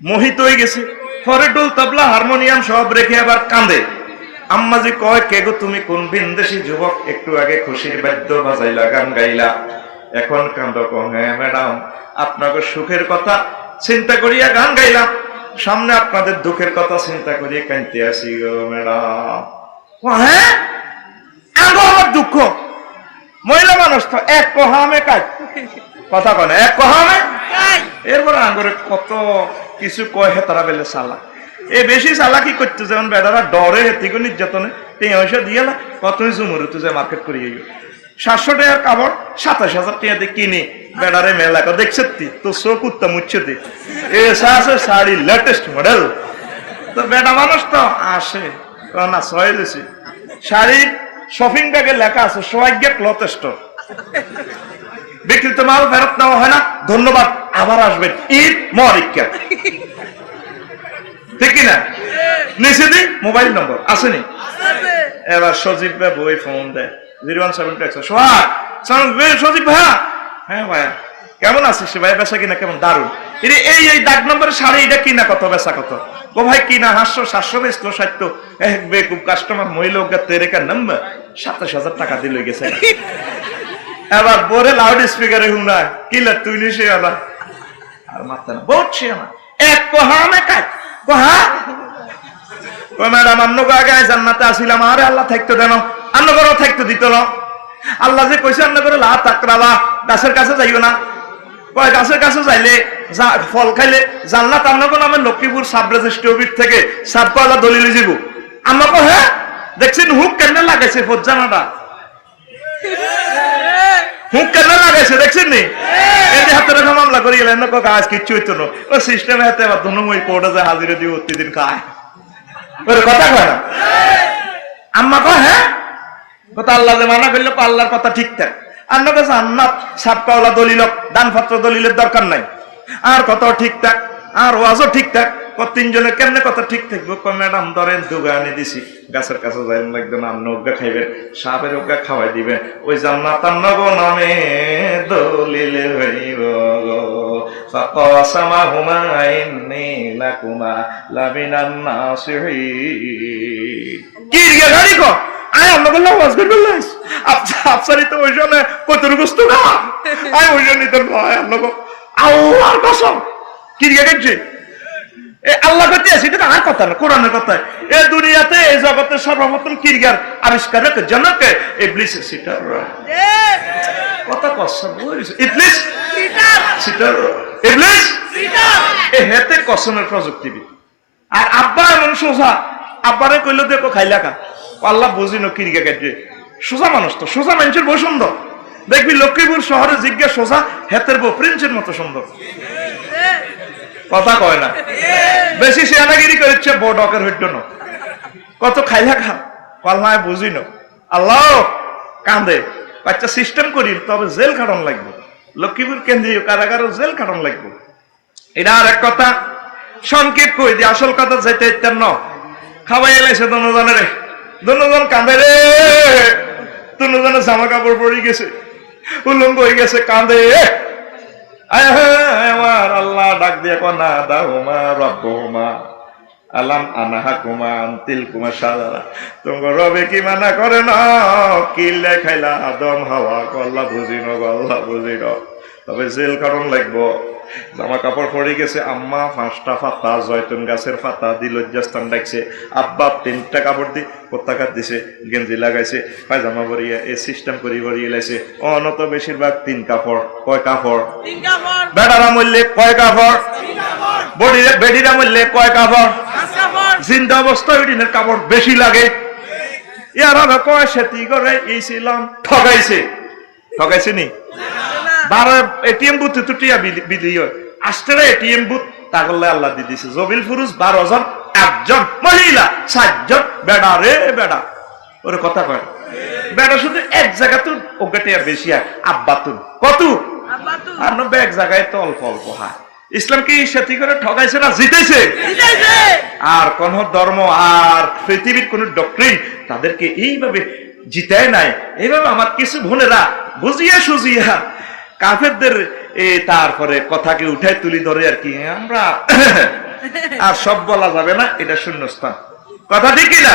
মোহিত হয়ে গেছে, ফরে টুল তবলা হারমোনিয়াম সব রেখে আবার কাঁদে। আম্মাজি কয়, কে গো তুমি, কোন ভিনদেশী যুবক, একটু আগে খুশির বাদ্য বাজাইলা, গান গাইলা, এখন কাঁদ? হ্যাঁ ম্যাডাম, আপনাকে সুখের কথা চিন্তা করিয়া গান গাইলাম, সামনে আপনাদের দুঃখের কথা চিন্তা করিয়া কাঁদতে আসি গো ম্যাডাম। হ্যাঁ আমার দুঃখ, মহিলা মানুষ তো এক কহামে কাজ কথা কয় না, এক কহামে। এরপর আঙ্গরে কত কিছু কয়, হে তারা বেলে সালা এ বেশি চালাকি করতে, যেমন বেড়ারা ডরে হেতিকে নির্যাতনে পয়সা দিয়ে না কতই জুমুরে তুই মার্কেট করিয়ে 700 টাকার কাপড় 27,000 টাকা দিয়ে কিনে বেড়ারে মেলা দেখছে তো চোখ উত্তম উচ্ছেতে এসা আছে শাড়ি লেটেস্ট মডেল। তো বেড়া মানুষ তো আসে না, সয়েছি শাড়ির শপিং ব্যাগে লেখা আছে সোয়াগ্যা ক্লথ স্টোর। বিক্রিত মাল ফেরত নেওয়া হয় না, ধন্যবাদ, আবার আসবেন, ঈদ মোবারক। ঠিক কিনা? নিচে দিই মোবাইল নম্বর আসেনি। এবার সজীব ভাই বই ফোন দেয় 01726 সজীব ভাইয়া, হ্যাঁ ভাইয়া কেমন আছিস ভাই, বেচা কিনা কেমন? দারুন। এই দাগ নম্বরের শাড়ি এটা কিনা কত, বেচা কত? ও ভাই কিনা 500 বেচলো 60। বেকুব কাস্টমার মহিলা তেরেকার নাম্বার 27,000 টাকা দিল গেছে। এবার বলে লাউড স্পিকারে হুমরা কিলা তুই নিশে আলা আর মারতে না বলছি আমার এক কোহা মে কাজ কোহা কই ম্যাডাম আমনো আগে জান্নাতে আসিলাম, আরে আল্লাহ থাকতে দেন, আন্ন করো থাকতে দিত না। আল্লাহ যে কইছে আন্ন করে লা তাকরাবা, গাছের কাছে যাইও না। কয় গাছের কাছে যাইলে ফল খাইলে জান্নাত আন্ন কোন আমার লক্ষ্মীপুর সাব রেজিস্ট্রি অফিস থেকে সাবকো আল্লাহ দলিল যাব। আমরা কো হ্যাঁ দেখছেন হুক কেন লাগাইছে ফজ্জানাটা, হুক কেন লাগাইছে দেখছেন নি? এই যে হাতে রেখা মামলা করে গেলেন না, কাজ কিচ্ছু হইতো না। ও সিস্টেমে হাতে আবার ধনুময় কোর্টে যায় হাজিরে দিয়ে প্রতিদিন খায়। ওর কথা কয় না। আম্মা কয় হ্যাঁ কথা আল্লাহ যে মানা করলে আল্লাহর কথা ঠিকঠাক। আন্না কাছে আন্না সাবকাওয়ালা দলিল দানপত্র দলিলের দরকার নাই, আর কত ঠিকঠাক, আর ওয়াজও ঠিকঠাক। তিনজনের কেমনে কথা ঠিক থাকবো? ম্যাডাম ধরেন দুগা আনি দিছি, গাছের কাছে যাই লাগবে না, আপনি ওগা খাইবেন, সাপের ওগা খাওয়াই দিবেন, ওই জান্নাত আন্নগো নামে দলিল হইব গো। ফাকাসামাহুমা ইন্নী লাকুমা লামিনান নাসিহিন। কি রে গাড়ি কো আয় আমরা বললাম ওয়াজ করবে লাইস আফসারি তো ওইজনে কতটুকু না আয় ওইজনে তো ভয় আপনাকে আল্লাহর কসম কি রে গেছে আল্লাহ করতে আছে, এটা আর কথা না, কোরআনের কথা। এ দুনিয়াতে এই জগতের সর্বপ্রথম কিরগার আবিষ্কারক জনক ইবলিস সিটার কথা কসম ইবলিস সিটার ইবলিস সিটার এ হেতে কসমের প্রযুক্তিবিদ। আর আব্বা এমন সোজা, আব্বারে কইলো দেখো খাইলা কা আল্লাহ বুঝিনো কিরগা কাটে সোজা মানুষ তো, সোজা মানুষের বউ সুন্দর দেখবি। লক্ষ্মীপুর শহরে জিজ্ঞাসা সোজা হেতের বউ প্রিন্সের মতো সুন্দর, কথা কয় না। বেশি সেনাগিরি করেছে বড়কের হইত না, কত খাইলা খা পাল্লায় বুঝিনো। আল্লাহ কান্দে বাচ্চা সিস্টেম করি, তবে জেল খাটন লাগবে, লক্ষ্মীপুর কেন্দ্রীয় কারাগারও জেল খাটন লাগবে। এটা আর এক কথা সংক্ষেপ কই দিয়ে আসল কথা যেতে ইত্যার ন খাওয়াই এলাইছে দনজনের, দনজন কান্দে রে, দনজনের জামা কাপড় পরে গেছে, উলঙ্গ হয়ে গেছে, কান্দে। আমার আল্লাহ ডাক দিয়ে কনা দাহুমা রব্বুহুমা আলাম আনাহাকুমা আনতিল কুমা সাজারা, তোমার রবে কি মানা করে না কিল্লে খাইলা আদম হাওয়া গল্লা বুঝিনো, গল্লা বুঝিনো, তবে জেল কারণ লাগবো। জামা কাপড় পরে গেছে, আম্মা 5টা পাতা জয়তুন গাছের পাতা দি লজ্জাস্থান ডাকছে, আব্বা 3টা কাপড় দি পতাকা দিছে, গেঞ্জি লাগাইছে, পায়জামা ভরিয়ে এই সিস্টেম করে ভরিয়ে লাইছে। অনত বেশিরভাগ 3 কাপড়। কয় কাপড়? 3 কাপড়। বেড়ারা মরলে কয় কাপড়? 3 কাপড়। বডিরে বেডিরা মরলে কয় কাপড়? 5 কাপড়। জিন্দা অবস্থায় ওইদিনের কাপড় বেশি লাগে। ইয়ার আগে কয় সেটি করে এইছিলাম, ঠগাইছে, ঠগাইছে নি 12 এটিএম বুথ তুটিয়া বিলি আসতে এটিএম বুথ তাগলে আল্লাহ দি দিছে। জবিল ফুরুজ 12 জন, 1 জন মহিলা, 7 জন বেড়া রে বেড়া। ওরে কথা কয় বেড়া শুধু এক জায়গা তো ওগাটিয়া বেশি আব্বা তুন কত আব্বাতুন আর নবে এক জায়গায় তো অল্প অল্প হয়। ইসলাম কি সেটি করে ঠগাইছে না জিতেছে? জিতেছে। আর কোন ধর্ম আর পৃথিবীর কোন ডক্ট্রিন তাদেরকে এইভাবে জিতায় নাই। এইভাবে আমার কিছু বোনেরা বুঝিয়া সুজিয়া কাফেরদের তারপরে কথাকে উঠাই তুলি ধরে আর কি আমরা আর সব বলা যাবে না, এটা শূন্যস্থান, কথা ঠিক কিনা?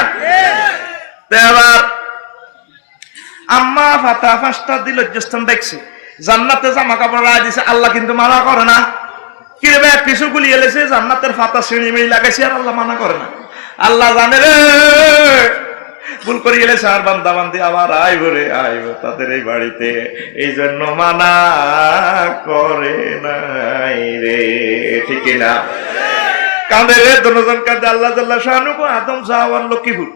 এবার আম্মা ফাতা 5টা দিল লজ্জাস্থান দেখছে, জান্নাতে জামা কাপড় লাগিয়ে দিছে, আল্লাহ কিন্তু মানা করে না। কিরে ভাই কিছু গুলি এলেছে জান্নাতের ফাতা শ্রেণী মেয়ে লাগাইছে আর আল্লাহ মানা করে না। আল্লাহ জানে রে ভুল করে এলেছে আর বান্দা বান্দি আবার আইব রে আইব তাদের এই বাড়িতে, এই জন্য মানা করে নাই রে, ঠিক না? কাঁদে রে দুজন কাঁদে। আল্লাহ জাল্লাহ শানুকু আদম জাওয়ান লক্ষ্মীপুর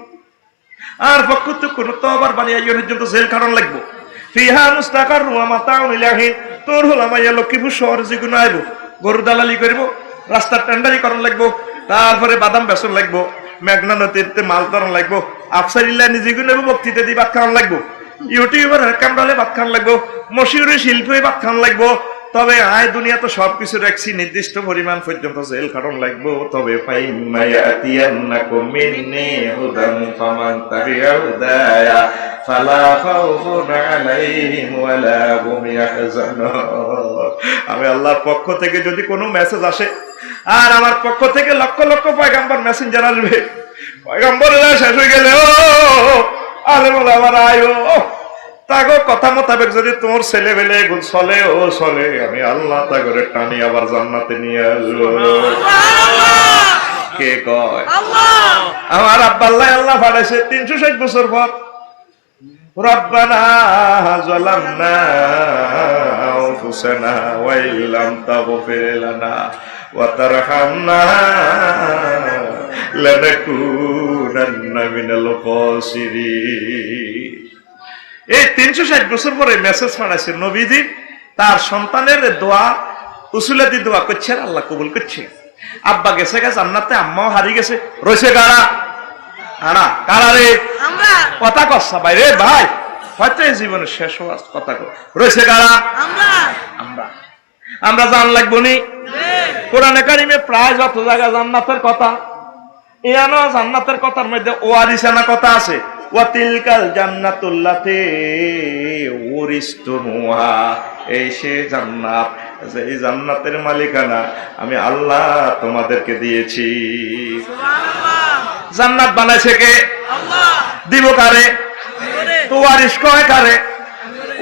আর পক্ষত কোন তওবার বানিয়ে আইনের জন্য জেল কারণ লাগবো। ফিহা মুস্তাকার ওয়া মাতাউন ইলাহিন, তোর হলো মাইয়া লক্ষ্মীপুর শহর যেগুলো আইব, গরু দালালি করব, রাস্তার টেন্ডারি করণ লাগবো, তারপরে বাদাম বেসন লাগবো, মেঘনা নদীতে মাছ ধরন লাগবো, আফসারিল্লাহ নিজেগুলো বক্তৃতা দিবা খাওয়ান লাগবো। ইউটিউবারের কামড়ালে ভাত খান লাগবো, মশিউরের শিল্পী ভাত খান লাগবো, তবে আয় দুনিয়া তো সবকিছু রাখছি, নির্দিষ্ট পরিমাণ পর্যন্ত জেল খাটন লাগবো। তবে ফাইম্মায়াতিয়ান্নাকুম মিন্নী হুদান ফামান তাবিআ হুদায়া ফালা খাউফুন আলাইহিম ওয়ালা হুম ইয়াহজানুন। আমি আল্লাহর পক্ষ থেকে যদি কোনো মেসেজ আসে, আর আমার পক্ষ থেকে লক্ষ লক্ষ পয়গাম্বর মেসেঞ্জার আসবে, পয়গাম্বরেরা শেষ হয়ে গেলে ও আলেম ওলামারা আয়ো, তাগো কথা মোতাবেক যদি তোমার ছেলে বেলে চলে ও চলে, আমি আল্লাহ তাগরে টানি আবার জান্নাতে নিয়ে আসবো। কে কয়? আমার আব্বাল্লাহ আল্লাহ পাঠাইছে 360 বছর পর। রব্বানা যালামনা আনফুসানা ওয়া ইল্লাম তাগফির লানা ওয়া তারহামনা লানাকুনান্না মিনাল খাসিরিন। এই 360 বছর পরে মেসেজ পাঠাইছে নবীজি তার সন্তানের দোয়া, উসুলাতি দোয়া করছে, আল্লাহ কবুল করছে। আব্বা গেছে গা জান্নাতে, আম্মাও হারিয়ে গেছে, রয়েছে কারা? আনা কারা রে? আমরা। কথা কচ্ছা ভাই রে ভাই, হয়তো এই জীবনের শেষ হওয়ার কথা কর, রয়েছে কারা? আমরা। আমরা আমরা জান লাগবো নি? কোরআনে কারিমে প্রায় যত জায়গা জান্নাতের কথা, এখানে জান্নাতের কথার মধ্যে ওয়ারিসানা কথা আছে। ওয়াতিলকাল জান্নাতুল্লাতি উরিসতুমুহা, এই সে জান্নাত, এই জান্নাতের মালিকানা আমি আল্লাহ তোমাদেরকে দিয়েছি। সুবহানাল্লাহ। জান্নাত বানাইছে কে? আল্লাহ। দিব কারে? তো ওয়ারিস কয় কারে?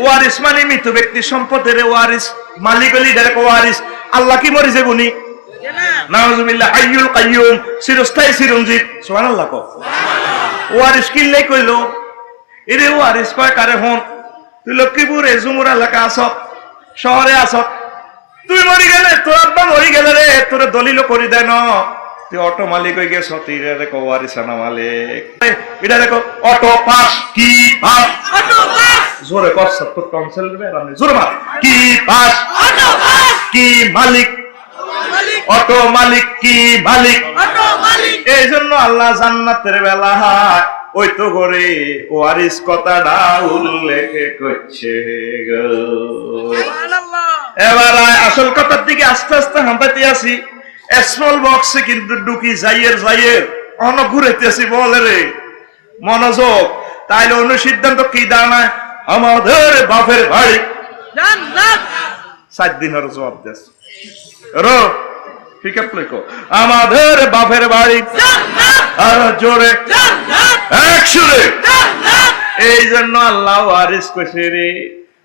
ওয়ারিস মানে মৃত ব্যক্তি সম্পদের ওয়ারিস, মালিক হলি ডাইরেক্ট ওয়ারিস। আল্লাহ কি মরে যাবনি? নাউযুবিল্লাহ, হাইয়ুল কাইয়ুম, চিরস্থায়ী চিরঞ্জীব। সুবহানাল্লাহ। ওয়ারিস কিনলে কইলো এরে ওয়ারিস কয় কারে? হন তুই লক্ষ্মীপুরে জুমুর এলাকা আস, শহরে আস, তুই মরি গেলে, তোর আব্বা মরি গেলে রে, তোর দলিল করি দেয় ন, তুই অটো মালিক হয়ে গেছ, তুই দেখো ওয়ারিসানা মালিক। এটা দেখো অটো পাস কি পাস, অটো পাস জোরে কর, সব তো কাউন্সিল রে আমি জোরে মার, কি পাস, অটো পাস কি মালিক, অটো মালিক কি মালিক, অটো মালিক। এই জন্য আল্লাহ জান্নাতের বেলা ওই তো করে ওয়ারিস কথাটা উল্লেখ করছে গো। এবার আসল কথার দিকে আস্তে আস্তে হাঁপাইতে আসি। স্মল বক্সে কিন্তু ঢুকি যাইয়ের যাইয়ের অন ঘুরেতেছি, বলে রে মনোযোগ। তাইলে অন্য সিদ্ধান্ত কি দাঁড়ায়? আমাদের বাপের বাড়ি জান্নাত। 7 দিনের জবাব দেশ রো ঠিক আছে, আমাদের বাপের বাড়ি জান্নাত, আর জোরে জান্নাত, এক সুরে জান্নাত। এই জন্য আল্লাহ ওয়ারিস কইছে রে,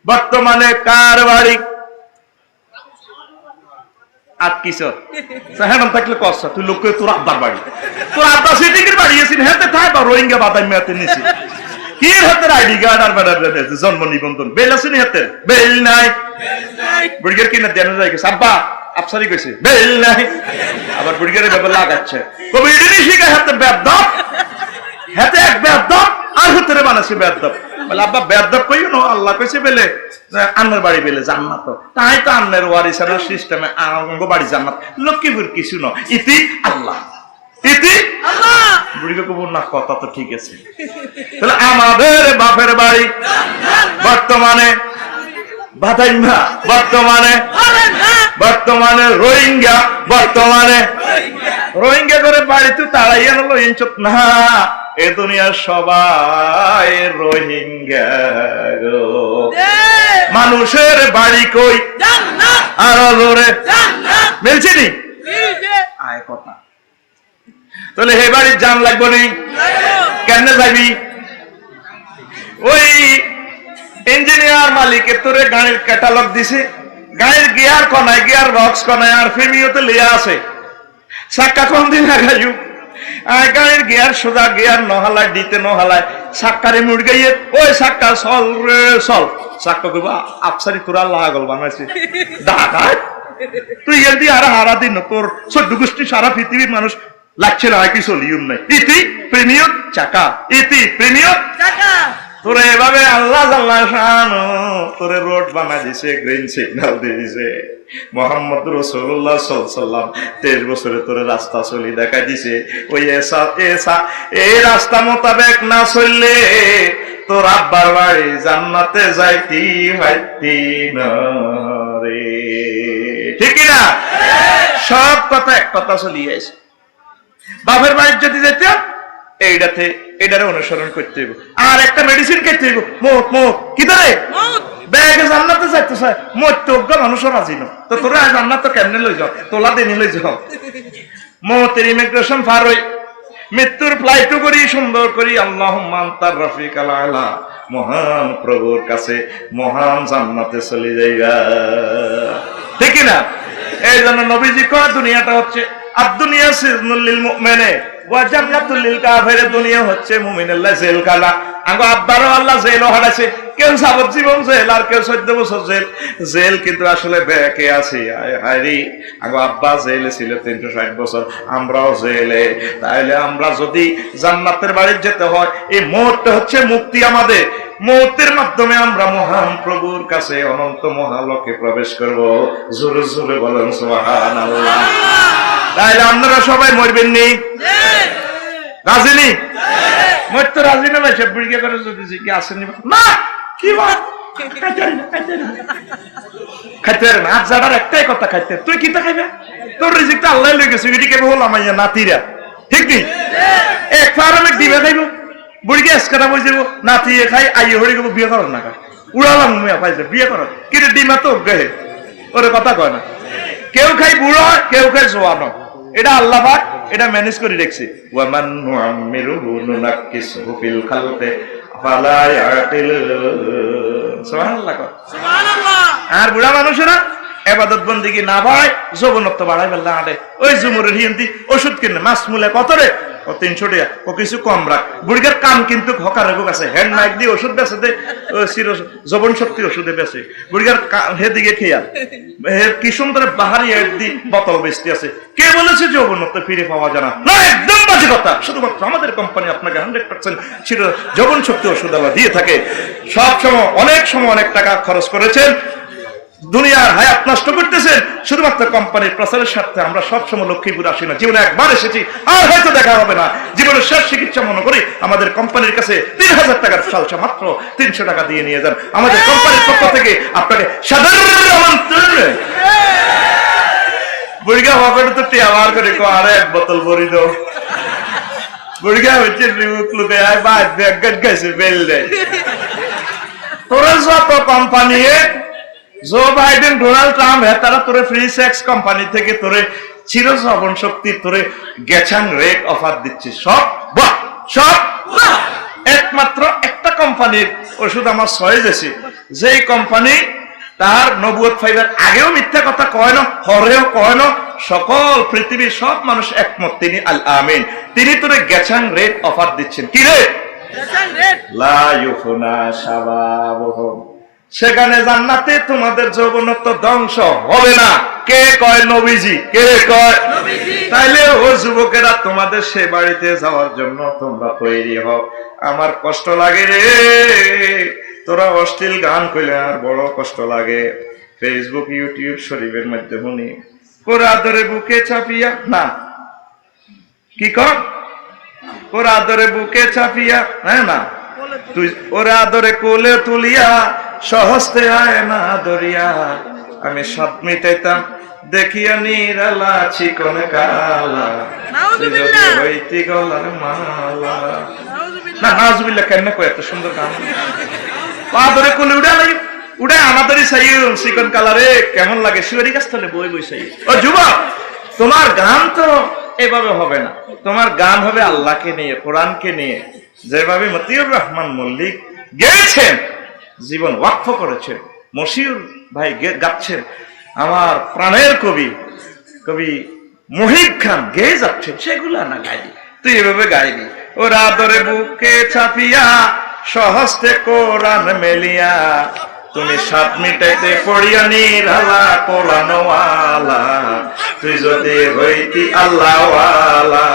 বর্তমানে কার বাড়ি? আটকিছ সাহেবান থাকলে কষ্ট, তুই লোক তোর আব্বার বাড়ি, তোর আব্বা সিটিকের বাড়ি এসেছিস, হেতে থাই বা রোহিঙ্গা বাদাম মেয়াতে নিছি, কি হাতের আইডি কার্ড আর বেড়ার জন্ম নিবন্ধন বেল আছে নি? হাতের বেল নাই, বুড়িগের কিনা দেন যায় গেছে, আব্বা আফসারি কইছে বেল নাই, আবার বুড়িগের ব্যাপার লাগাচ্ছে, কবি ইডি শিখে হাতে বেদব, হাতে এক বেদব আর হাতের বানাছে বেদব, বলে আব্বা বেদব কইও না, আল্লাহ কইছে বেলে আন্নার বাড়ি বেলে জান্নাত, তাই তো আন্নের ওয়ারিসানার সিস্টেমে আঙ্গ বাড়ি জান্নাত। লক্ষ্মীপুর কিছু ন, ইতি আল্লাহ, ইতি আল্লাহ। বুড়িকে কবর না, কথা তো ঠিক আছে। তাহলে আমাদের বাপের বাড়ি বর্তমানে বাদাইমা, বর্তমানে বর্তমানে রোহিঙ্গা, বর্তমানে রোহিঙ্গা করে বাড়ি তুই তাড়াই আনলো ইনচত না, এ দুনিয়ার সবাই রোহিঙ্গা গো। মানুষের বাড়ি কই? জান্নাত। আর জোরে জান্নাত। মিলছে নি? আয় কথা। তাহলে হে বাড়ি জান লাগবো নি? কেন যাবি? ওই ইঞ্জিনিয়ার মালিক তোরে গাড়ির ক্যাটালগ দিছে, গাড়ির গিয়ার কনায়, গিয়ার বক্স কনায়, আর ফেমিওতে লিয়া আছে, চাক্কা কোন দিন লাগাইও, গাড়ির গিয়ার সোজা, গিয়ার নহালায় দিতে নহালায়, চাক্কারে মুড় গাইয়ে ওই চাক্কা চল রে চল, চাক্কা কইবা আফসারি তোরা লাগল বানাইছে ডাকাত, তুই এর দিয়ে আর হারা দিন তোর 14 গোষ্ঠী সারা পৃথিবীর মানুষ লাগছে না, কি চলিউম নাই, ইতি প্রেমিয়ত চাকা, ইতি প্রেমিয়ত চাকা। তোরে এভাবে আল্লাহ আল্লাহ শানো তোরে রোড বানা দিছে, গ্রিন সিগন্যাল দিয়েছে, মোহাম্মদ রাসূলুল্লাহ সাল্লাল্লাহু আলাইহি ওয়াসাল্লাম 23 বছরে তোরে রাস্তা চলি দেখা দিছে। ওই এই রাস্তা মোতাবেক না চললে তোর আব্বার বাড়ি জান্নাতে যাইতি হইতি না রে, ঠিক না? সব কথা এক কথা চলিয়ে আসে। বাপের বাড়ির যদি যেতাম এইটাতে এটারে অনুসরণ করতে হইব, আর একটা মেডিসিন খেতে হইব, মত মত কি ধরে ব্যাগে জান্নাতে যাইতে চায়, মত মানুষও রাজি না, তো তোরা জান্নাত তো কেমনে লই যাও, তোলা দেনি লই যাও। মতের ইমিগ্রেশন পার হই, মৃত্যুর ফ্লাইটও করি সুন্দর করি, আল্লাহুম্মা আনতার রাফিকাল আলা, মহান প্রভুর কাছে মহান জান্নাতে চলে যাইবা, ঠিক না? এই জন্য নবীজি কয় দুনিয়াটা হচ্ছে আদ-দুনিয়া সিজনুল লিল মুমিনে ওয়া জান্নাতুল লিল কাফির, দুনিয়া হচ্ছে মুমিনের লাই জেলখানা। আগো আব্বারও আল্লাহ জেলও হারাইছে, কেউ যাবজ্জীবন জেল আর কেউ 14 বছর জেল। জেল কিন্তু আসলে ব্যাকে আছে, হায়রি আগো আব্বা জেলে ছিল 360 বছর, আমরাও জেলে। তাইলে আমরা যদি জান্নাতের বাড়ি যেতে হয়, এই মুহূর্তে হচ্ছে মুক্তি আমাদের, মৌতের মাধ্যমে আমরা মহান প্রভুর কাছে অনন্ত মহালোকে প্রবেশ করব। জোরে জোরে বলেন সুবহানাল্লাহ। তাইলে আপনারা সবাই মরবেন নি? রাজি নি? মরতে রাজি না? ভাই সব বুড়িকে করে যদি কি আসেন না, কি খাইতে না, আজ যার একটাই কথা, খাইতে তুই কিতা খাইবে? তোর রিজিকটা আল্লাহ লই গেছে, এদিকে বললাম নাতিরা, ঠিক নি? এক ফার্মে দিবে খাইব, বুড়িকে এসকাটা বই যাবো, নাতি খাই আইয়ে হরি গেবো, বিয়ে করার না উড়ালাম মুয়া পাইছে বিয়ে করার, কিন্তু ডিমা তো গেহে ওরে কথা কয় না। কেউ খাই বুড়ো, কেউ খাই জোয়ানো, এটা আল্লাহ পাক এটা ম্যানেজ করে রেখেছে। ওয়ামান নুআম্মিরুহু নুনাক্কিসহু ফিল খালকি ফালা ইয়াকিল, সুবহানাল্লাহ সুবহানাল্লাহ। আর বুড়া মানুষেরা ইবাদত বন্দেগী না ভাই যৌবনত্ব বাড়াই ফেললা আড়ে, ওই জুমুরের হিন্দি ওষুধ কিনে মাছ মূলে কত রে, ও 300 টাকা, ও কিছু কম রাখ। বুড়িকার কাম কিন্তু হকার রোগ আছে, হ্যান্ড মাইক দিয়ে ওষুধ বেছে দে, চির যৌবন শক্তি ওষুধে বেছে। বুড়িকার হেদিকে খেয়াল কি সুন্দর বাহারি এড দি বোতল বেচতে আছে। কে বলেছে যৌবনত্ব ফিরে পাওয়া যায় না? একদম বাজে কথা। শুধুমাত্র আমাদের কোম্পানি আপনাকে 100% চির যৌবন শক্তি ওষুধ আল্লাহ দিয়ে থাকে। সব সময় অনেক টাকা খরচ করেছেন, দুনিয়ার হায়াত নষ্ট করতেছেন শুধুমাত্র কোম্পানির প্রচারের স্বার্থে। আমরা সবসময় লক্ষ্মীপুর আসি না, জীবনে একবার এসেছি, আর হয়তো দেখা হবে না। জীবনের শেষ চিকিৎসা মনে করি আমাদের কোম্পানির কাছে 3000 টাকার সালসা মাত্র 300 টাকা দিয়ে নিয়ে যান। আমাদের কোম্পানির পক্ষ থেকে আপনাকে সাধারণ আমন্ত্রণ। বুড়িগা হকার তো টিয়াবার করে আরে এক বোতল ভরি দাও। বুড়িগা হচ্ছে লুকে আয় বা ব্যাগ গাইছে বেল দেয়। তোরা যত company Joe Biden Donald Trump হ্যাঁ তারা তোরে ফ্রি সেক্স কোম্পানি থেকে তোরে চির যৌবন শক্তি তোরে গেছাং রেট অফার দিচ্ছে। সব বাহ, সব একমাত্র একটা কোম্পানির ওষুধ আমার সয়েজ আছে, যেই কোম্পানি তার নবুয়ত ফাইবার আগেও মিথ্যা কথা কয় না, হরেও কয় না, সকল পৃথিবীর সব মানুষ একমত তিনি আল আমিন। তিনি তোরে গেছাং রেট অফার দিচ্ছেন। কি রে? লা ইউফুনা শাবাবুহুম, সেখানে জান্নাতে তোমাদের যৌবনত্ব ধ্বংস হবে না। কে কয়? নবীজি। কে কয়? তাইলে ও যুবকেরা তোমাদের সে বাড়িতে যাওয়ার জন্য তোমরা তৈরি হও। আমার কষ্ট লাগে রে, তোরা অশ্লীল গান কইলে আর বড় কষ্ট লাগে। ফেসবুক ইউটিউব শরীফের মধ্যে শুনি ওরা আদরে বুকে চাপিয়া, না কি কর ওরা আদরে বুকে চাপিয়া, হ্যাঁ না তুই ওরা আদরে কোলে তুলিয়া সহস্তে আয় না দরিয়া, আমি সব মিটাইতাম দেখিয়া নিরালা চিকন কালা, হইতি গলার মালা। না নাউজুবিল্লাহ, কেন কয় এত সুন্দর গান? পা ধরে কোলে উড়ে আমাদেরই চাই চিকন কালারে কেমন লাগে, শিওরি গাছ তলে বই বই চাই। ও যুবক, তোমার গান তো এভাবে হবে না, তোমার গান হবে আল্লাহকে নিয়ে, কোরআনকে নিয়ে। যেভাবে মতিউর রহমান মল্লিক গেয়েছেন, জীবন ওয়াকফ করেছেন, মশিউর ভাই গাচ্ছেন, আমার প্রাণের কবি কবি মহিব খান গেয়ে যাচ্ছেন, সেগুলা না গাইবি, তুই এভাবে গাইবি। ওরা আদরে বুকে ছাপিয়া সহস্তে কোরআন মেলিয়া, তুমি সাত মিটাইতে পড়িয়া নিরালা কোরআনওয়ালা, তুই যদি হইতি আল্লাহওয়ালা,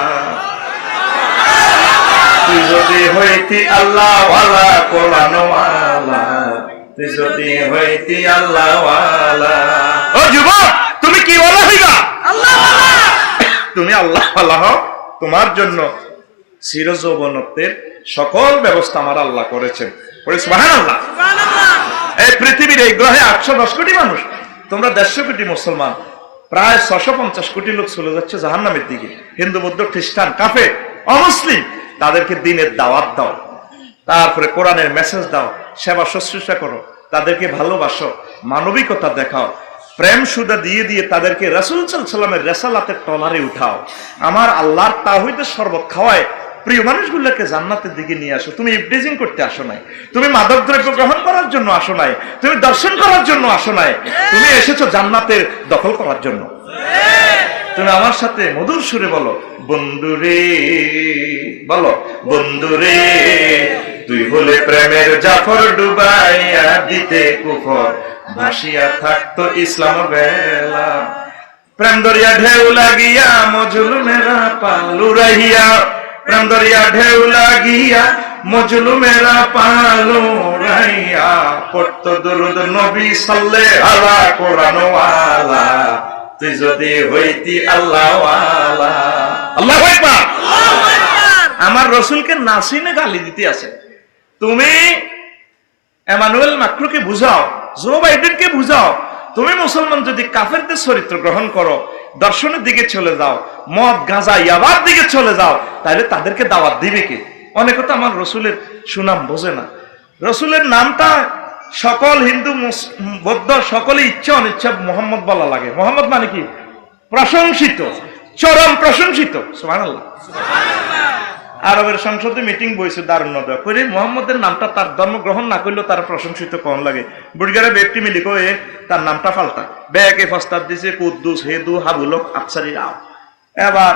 তুই যদি হইতি আল্লাহওয়ালা কোরআনওয়ালা, তুই যদি হইতি আল্লাহওয়ালা। ও যুবক, তুমি কি ওয়ালা হইবা? আল্লাহওয়ালা। তুমি আল্লাহওয়ালা হও, তোমার জন্য চির যৌবনত্বের সকল ব্যবস্থা আমার আল্লাহ করেছেন। সুবহানাল্লাহ। এই পৃথিবীর এই গ্রহে 810 কোটি মানুষ, তোমরা 150 কোটি মুসলমান, প্রায় 650 কোটি লোক চলে যাচ্ছে জাহান্নামের দিকে। হিন্দু, বৌদ্ধ, খ্রিস্টান, কাফের, অমুসলিম, তাদেরকে দিনের দাওয়াত দাও, তারপরে কোরআনের মেসেজ দাও, সেবা শুশ্রূষা করো, তাদেরকে ভালোবাসো, মানবিকতা দেখাও, প্রেম সুদা দিয়ে দিয়ে তাদেরকে রাসূল সাল্লাল্লাহু আলাইহি ওয়াসাল্লামের রিসালাতের টলারে উঠাও। আমার আল্লাহর তাওহীদের শরবত খাওয়ায় প্রিয় মানুষগুলোকে জান্নাতের দিকে নিয়ে আসো। তুমি ইফটিজিং করতে আসো নাই, তুমি মাদক দ্রব্য গ্রহণ করার জন্য আসো নাই, তুমি দর্শন করার জন্য আসো নাই, তুমি এসেছো জান্নাতের দখল করার জন্য। তুমি আমার সাথে মধুর সুরে বলো, বন্ধুরে, বলো, বন্ধুরে, তুই বলে প্রেমের জাফর ডুবাইয়া দিতে কুফর, ভাসিয়া থাকতো ইসলাম বেলা। প্রেম দরিয়া ঢেউ লাগিয়া মজলুমেরা পালু রাহিয়া, প্রেম দরিয়া ঢেউ লাগিয়া মজলুমেরা পালু রাহিয়া, পড়তো দুরূদ নবী সাল্লাল্লাহু আলা কোরআন ওয়ালা, তুই যদি হইতি আল্লাহ ওয়ালা। আল্লাহু আকবার। আমার রাসূলকে নাসিনে গালি দিতে আছে। তুমি এমানুয়েল মাক্রোকে বুঝাও, জো বাইডেনকে বুঝাও, তুমি মুসলমান যদি কাফেরদের চরিত্র গ্রহণ করো, দর্শনের দিকে চলে যাও, মদ গাঁজা ইয়াবার দিকে চলে যাও, তাহলে তাদেরকে দাওয়াত দিবে কে? অনেকে তো আমার রসুলের সুনাম বোঝে না। রসুলের নামটা সকল হিন্দু, বৌদ্ধ সকলে ইচ্ছা অনিচ্ছা মোহাম্মদ বলা লাগে। মোহাম্মদ মানে কি? প্রশংসিত, চরম প্রশংসিত। সুবহানাল্লাহ। আরবের সংসদে মিটিং বইছে, দারুণ করে মোহাম্মদের নামটা তার ধর্ম গ্রহণ না করলেও তার প্রশংসিত কম লাগে। বুড়িগারে ব্যক্তি মিলি কয়ে তার নামটা পাল্টা, ব্যাকে ফস্তার দিছে কুদ্দুস, হেদু, হাবুলক, আফসারি রাও। এবার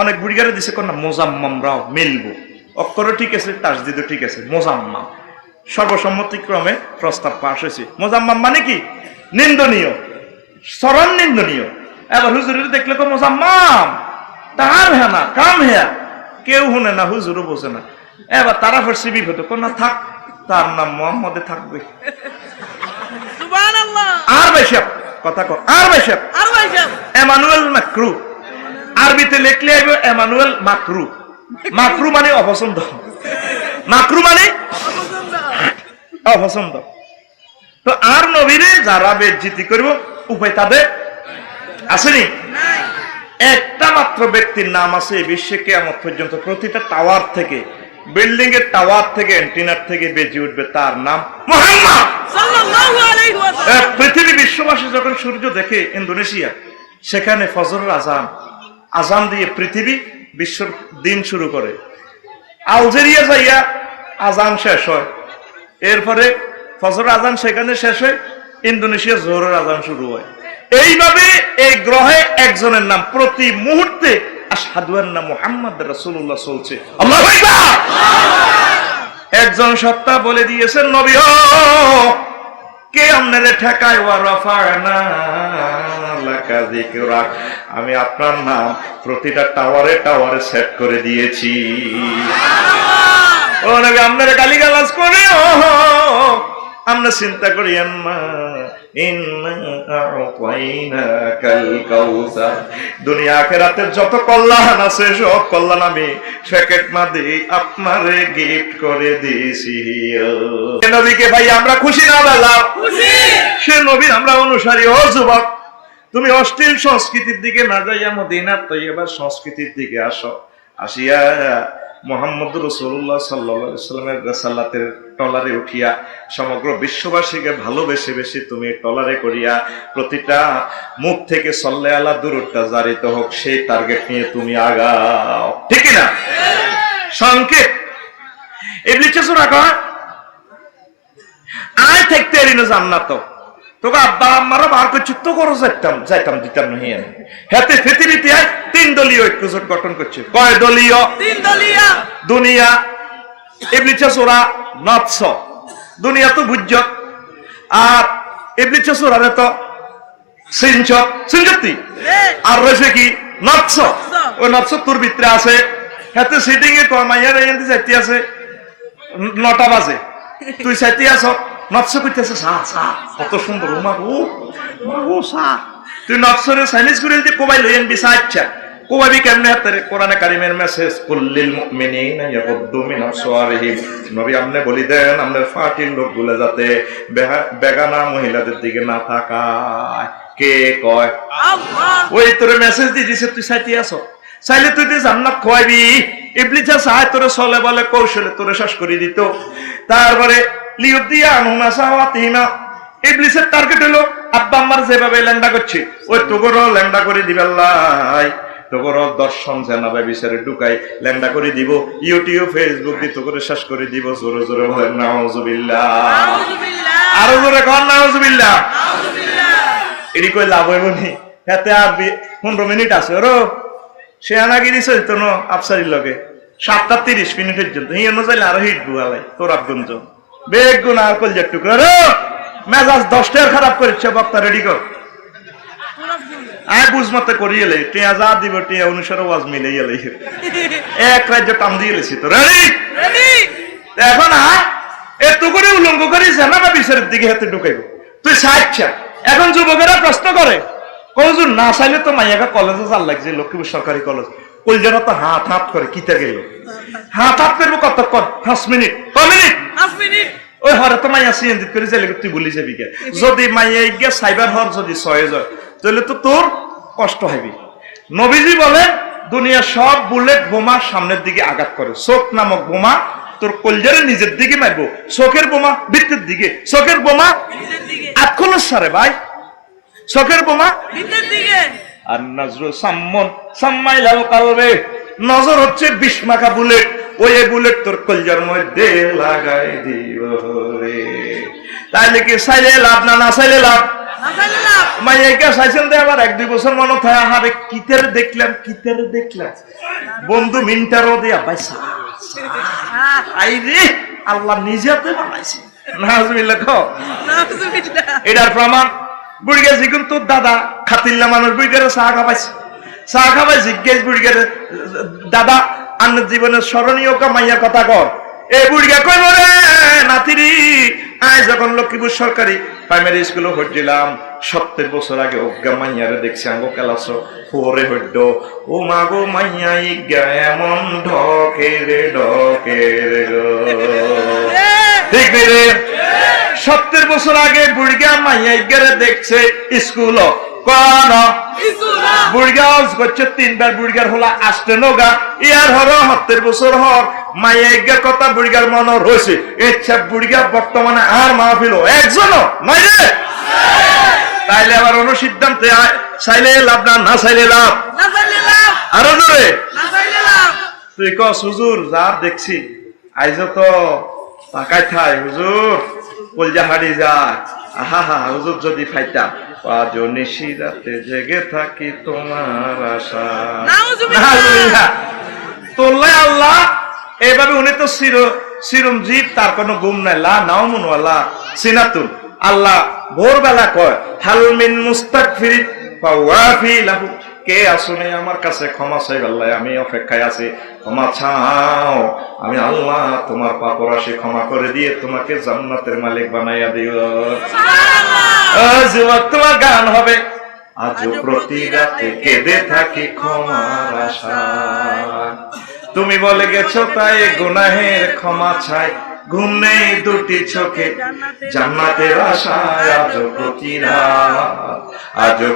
অনেক বুড়িগারে দিছে কোন না মোজাম্মাম রাও, মিলবো, অক্ষরও ঠিক আছে, তাসদিদও ঠিক আছে, মোজাম্মাম। সর্বসম্মতিক্রমে প্রস্তাব পাশ হয়েছে। মোজাম্মাম মানে কি? নিন্দনীয়, চরম নিন্দনীয়। এবার হুজুরের দেখলে তো মোজাম্মাম, তার হ্যাঁ না কাম হ্যাঁ, কেউ শুনে না, হুজুরও বোঝে না। এবার তারা ফেরছি বিপদ, না থাক, তার নাম মোহাম্মদে থাকবে। আর বেশাব কথা কর, আর বেশাব, এমানুয়েল মাকরু, আরবিতে লিখলে আইব এমানুয়েল মাকরু। মাকরু মানে অপছন্দ, মাকরু মানে অপছন্দ। তো আর নবীরে যারা বেজ্জিতি করব, উপায় তাদের আসেনি। একটা মাত্র ব্যক্তির নাম আছে এই বিশ্বে কিয়ামত পর্যন্ত, প্রতিটা টাওয়ার থেকে, বিল্ডিং এর টাওয়ার থেকে, এন্টিনার থেকে বেজে উঠবে, তার নাম মুহাম্মদ সাল্লাল্লাহু আলাইহি ওয়াসাল্লাম। পৃথিবী বিশ্ববাসী যখন সূর্য দেখে ইন্দোনেশিয়া, সেখানে ফজরের আজান, আজান দিয়ে পৃথিবী বিশ্বর দিন শুরু করে। আলজেরিয়া যাইয়া আজান শেষ হয়, এরপরে ফজরের আজান সেখানে শেষ হয়, ইন্দোনেশিয়া জোহরের আজান শুরু হয়। এইভাবে এই গ্রহে একজনের নাম প্রতি মুহূর্তে আশহাদু আন্না মুহাম্মাদ রাসূলুল্লাহ চলছে। আল্লাহু আকবার। একজন সত্তা বলে দিয়েছেন, নবী ও কে আপনারে ঠেকায়, ওয়া রাফা'না লাকা যিকরাক, আমি আপনার নাম প্রতিটা টাওয়ারে টাওয়ারে সেট করে দিয়েছি। ও নবী আপনারে গালিগালাজ করে আমরা চিন্তা করিয়েন না, দুনিয়া আখিরাতের যত কল্যাণ আছে সব কল্যাণ আমি প্যাকেট মাদি আপনারে গিফট করে দিয়েছি। নবীকে ভাই আমরা খুশি না বেলা, সে নবীর আমরা অনুসারী। ও যুবক, তুমি অশ্লীল সংস্কৃতির দিকে না যাইয়া মদিনার তৈয়বার সংস্কৃতির দিকে আসো। আসিয়া মুহাম্মদ রাসূলুল্লাহ সাল্লাল্লাহু আলাইহি ওয়াসাল্লামের রিসালাতের টলারে উঠিয়া সমগ্র বিশ্ববাসীকে ভালোবেসে বেশি তুমি টলারে করিয়া প্রতিটা মুখ থেকে সাল্লাল্লাহু আলা দুরূদটা জারিত হোক, সেই টার্গেট নিয়ে তুমি আগাও, ঠিক না? সংকেত ইবলিস সূরা কয় আয় থাকতে এরিনো জান্নাত, তোকে আব্বা আম্মারা বার করছি তো করো যাইতাম দিতাম নহি। হাতে পৃথিবীতে তিন দলীয় ঐক্যজোট গঠন করছে। কয় দলীয়? তিন দলীয়। দুনিয়া, ইবলিস সূরা, নফস। দুনিয়া তো বুজ্জত, আর ইবলিস সূরারে তো সিনচত, সিনজতি, আর রয়েছে কি নফস। ওই নফস তোর ভিতরে আছে, হাতে সিটিং এ কমাইয়ার এন্ড যাইতে আছে 9টা বাজে, তুই সাইতে আছ, নফস কইতেছে সা সা, কত সুন্দর, মা গো সা, তুই নফসরে সাইনিস করে দিতে কোবাই লইন বিসা। আচ্ছা কোবাবি কেমনে হাতের কোরআনে কারিমের মেসেজ কুল্লিল মুমিনিনা ইয়াগুদ্দু মিন আবসারিহিম, নবী আপনি বলি দেন আপনার ফাটির লোকগুলো যাতে বেগানা মহিলাদের দিকে না তাকায়। কে কয়? আল্লাহ। ওই তোরে মেসেজ দিয়ে দিছে, তুই সাইতে আছো, চাইলে তুই তো জান্নাত খোয়াবি। ইবলিসা চায় তোরে চলে বলে কৌশলে তোরে শেষ করে দিত। তারপরে লিউদ্দিয়া আনহুমা সাওয়াতিহিমা, ইবলিসের টার্গেট হলো আব্বা আম্মার যেভাবে ল্যাংডা করছে ওই তোগরও ল্যাংডা করে দিবে আল্লাহ, তোগরও দর্শন জানাবে বিচারে ঢুকাই ল্যাংডা করে দিব, ইউটিউব ফেসবুক দিয়ে তোগরে শেষ করে দিব। জোরে জোরে বলেন নাউজুবিল্লাহ, আরো জোরে কর নাউজুবিল্লাহ। এটি কই লাভ হইব নি? হাতে আর 15 মিনিট আছে ওরো সে আনাগিরি চলতো না আফসারির লগে 7:30 পর্যন্ত হিয়ে নজাইলে আরো হিট বুয়ালাই তোর আবগঞ্জ বেগুন আর কল জেট টুকরা রে মেজাজ 10টার খারাপ করেছে। বক্তা রেডি কর, আয় বুঝ মতে করিয়ে লে টিয়া যা দিব টিয়া অনুসারে ওয়াজ মিলে এলে এক রাজ্য টান দিয়ে লেছি তো রেডি রেডি। এখন এত করে উলঙ্গ করে জানাবা বিচারের দিকে হাতে ঢুকাইব তুই সাইচ্ছা। এখন যুবকেরা প্রশ্ন করে কৌজুর না চাইলে তো মাইয়াকা কলেজে চাল লাগছে, লক্ষ্মীপুর সরকারি কলেজ, কলজারা তো হাত হাত করে কিতা গেল, হাত হাত করবো কতক্ষণ? 5 মিনিট, 5 মিনিট, 5 মিনিট। ওই হরে তো মাইয়া সিএনজি করে চাইলে তুই বলি যাবি কে? যদি মাইয়া গিয়া সাইবার হর যদি 6 যায় তাহলে তো তোর কষ্ট হইবি। নবীজি বলেন দুনিয়া সব বুলেট বোমা সামনের দিকে আঘাত করে, চোখ নামক বোমা তোর কলজারে নিজের দিকে মারবো, চোখের বোমা ভিতরের দিকে, চোখের বোমা আটখলস সারে ভাই, চোখের বোমা ভিতরের দিকে। আর নজরু সাম্মন সাম্মাইলাল কালবে, নজর হচ্ছে বিষ মাখা বুলেট, ওই বুলেট তোর কলজার মধ্যে লাগাই দিব রে। তাইলে কি চাইলে লাভ না না চাইলে লাভ? মাইয়াকে চাইছেন দে আবার 1-2 বছর মনে থাকে আরে কিতের দেখলাম কিতের দেখলাম বন্ধু মিন্টারও দিয়া পাইছা আইরে আল্লাহ নিজে হাতে বানাইছে। নাউজুবিল্লাহ কও নাউজুবিল্লাহ। এটার প্রমাণ বুড়িগা জিগুন তোর দাদা খাতিল্লা মানুষ বুড়িগারে চা খাবাইছে, চা খাবাই জিজ্ঞেস বুড়িগারে দাদা আন্নের জীবনের স্মরণীয় কামাইয়ার কথা কর। এই বুড়িগা কইব রে নাতিরি আয় যখন লক্ষ্মীপুর সরকারি প্রাইমারি স্কুলে হইছিলাম 70 বছর আগে অজ্ঞা মাইয়ারে দেখছি আঙ্গো ক্লাস 4 হইড, ও মাগো মাইয়া ইজ্ঞা এমন ঢকে রে গো ঠিক রে। 70 বছর আগে বুড়িগা মাইয়া ইজ্ঞারে দেখছে স্কুল কোন বুড়িগা করছে 3বার বুড়িগার হলা আসতে নগা ইয়ার হর 70 বছর হর মাইয়া ইজ্ঞার কথা বুড়িগার মন রয়েছে। ইচ্ছা বুড়িগা বর্তমানে আর মাহফিল একজনও নাই রে। তাইলে আবার অনুসিদ্ধান্তে চাইলে লাভ না না চাইলে লাভ? আরো জোরে তুই ক হুজুর যা দেখছি আইজ তো তাকাই থাই হুজুর কলজা হাড়ি যায়। আহা হা হুজুর যদি ফাইতাম আজ নিশি রাতে জেগে থাকি তোমার আশা। তোল্লাই আল্লাহ এইভাবে উনি তো চিরঞ্জীব, তার কোনো গুম নাই, লা নাও মুনওয়ালা সিনাতুন। আল্লাহ ভোরবেলা কয় হাল মিন মুস্তাগফিরিন ফাওয়াফি লাহু, কে আসুনে আমার কাছে ক্ষমা চাই আল্লাহ আমি অপেক্ষায় আছি, ক্ষমা চাও আমি আল্লাহ তোমার পাপ রাশি ক্ষমা করে দিয়ে তোমাকে জান্নাতের মালিক বানাইয়া দিও। যুবক তোমার গান হবে আজ প্রতি রাতে কেঁদে থাকি ক্ষমার আশা, তুমি বলে গেছো তাই গুনাহের ক্ষমা চাই, ঘুম নেই দুটি চোখে জান্নাতের আশায়, আজ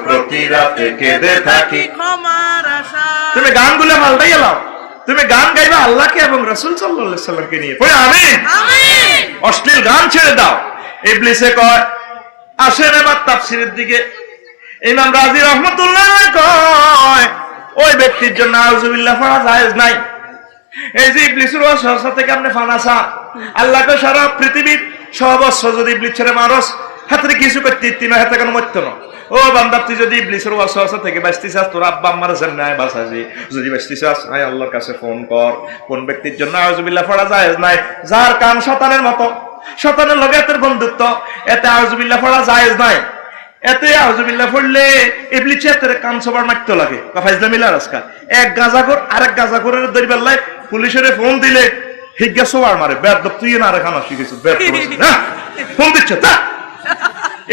প্রতি রাতে কেঁদে থাকি ক্ষমার আশা। তুমি গানগুলো মালটাই এলাও, তুমি গান গাইবা আল্লাহকে এবং রাসূল সাল্লাল্লাহু আলাইহি সাল্লামকে নিয়ে। পড়ে আমিন আমিন। অশ্লীল গান ছেড়ে দাও। ইবলিসে কয় আসেন এবার তাফসীরের দিকে। ইমাম রাজি রহমাতুল্লাহ কয় ওই ব্যক্তির জন্য আউযুবিল্লাহ পড়া জায়েজ নাই। এই যে ইবলিসের ওয়াসওয়াসা থেকে আপনি ফানাসা আল্লাহকে সারা পৃথিবীর সব অস্ত্র যদি ইবলিস ছেড়ে মারস হাতে কিছু করতে তিন হাতে কেন মরত না। ও বান্দা তুই যদি ইবলিসের ওয়াসওয়াসা থেকে বাঁচতে চাস তোর আব্বা আম্মার জান্নাতে বাঁচাবি, যদি বাঁচতে চাস আয় আল্লাহর কাছে ফোন কর। কোন ব্যক্তির জন্য আউযুবিল্লাহ পড়া জায়েজ নাই? যার কান শয়তানের মতো, শয়তানের লগে এর বন্ধুত্ব, এতে আউযুবিল্লাহ পড়া জায়েজ নাই। এতে আউযুবিল্লাহ পড়লে ইবলিস এর কান সবার মারতে লাগে। ফাইজলা মিলার আজকাল এক গাঁজাখোর আরেক গাঁজাখোরের দরিবেলায় পুলিশের ফোন দিলে হিজ্ঞা সবার মারে বেদ তুই না আরে খানা শিখেছিস বেদ না ফোন দিচ্ছে তা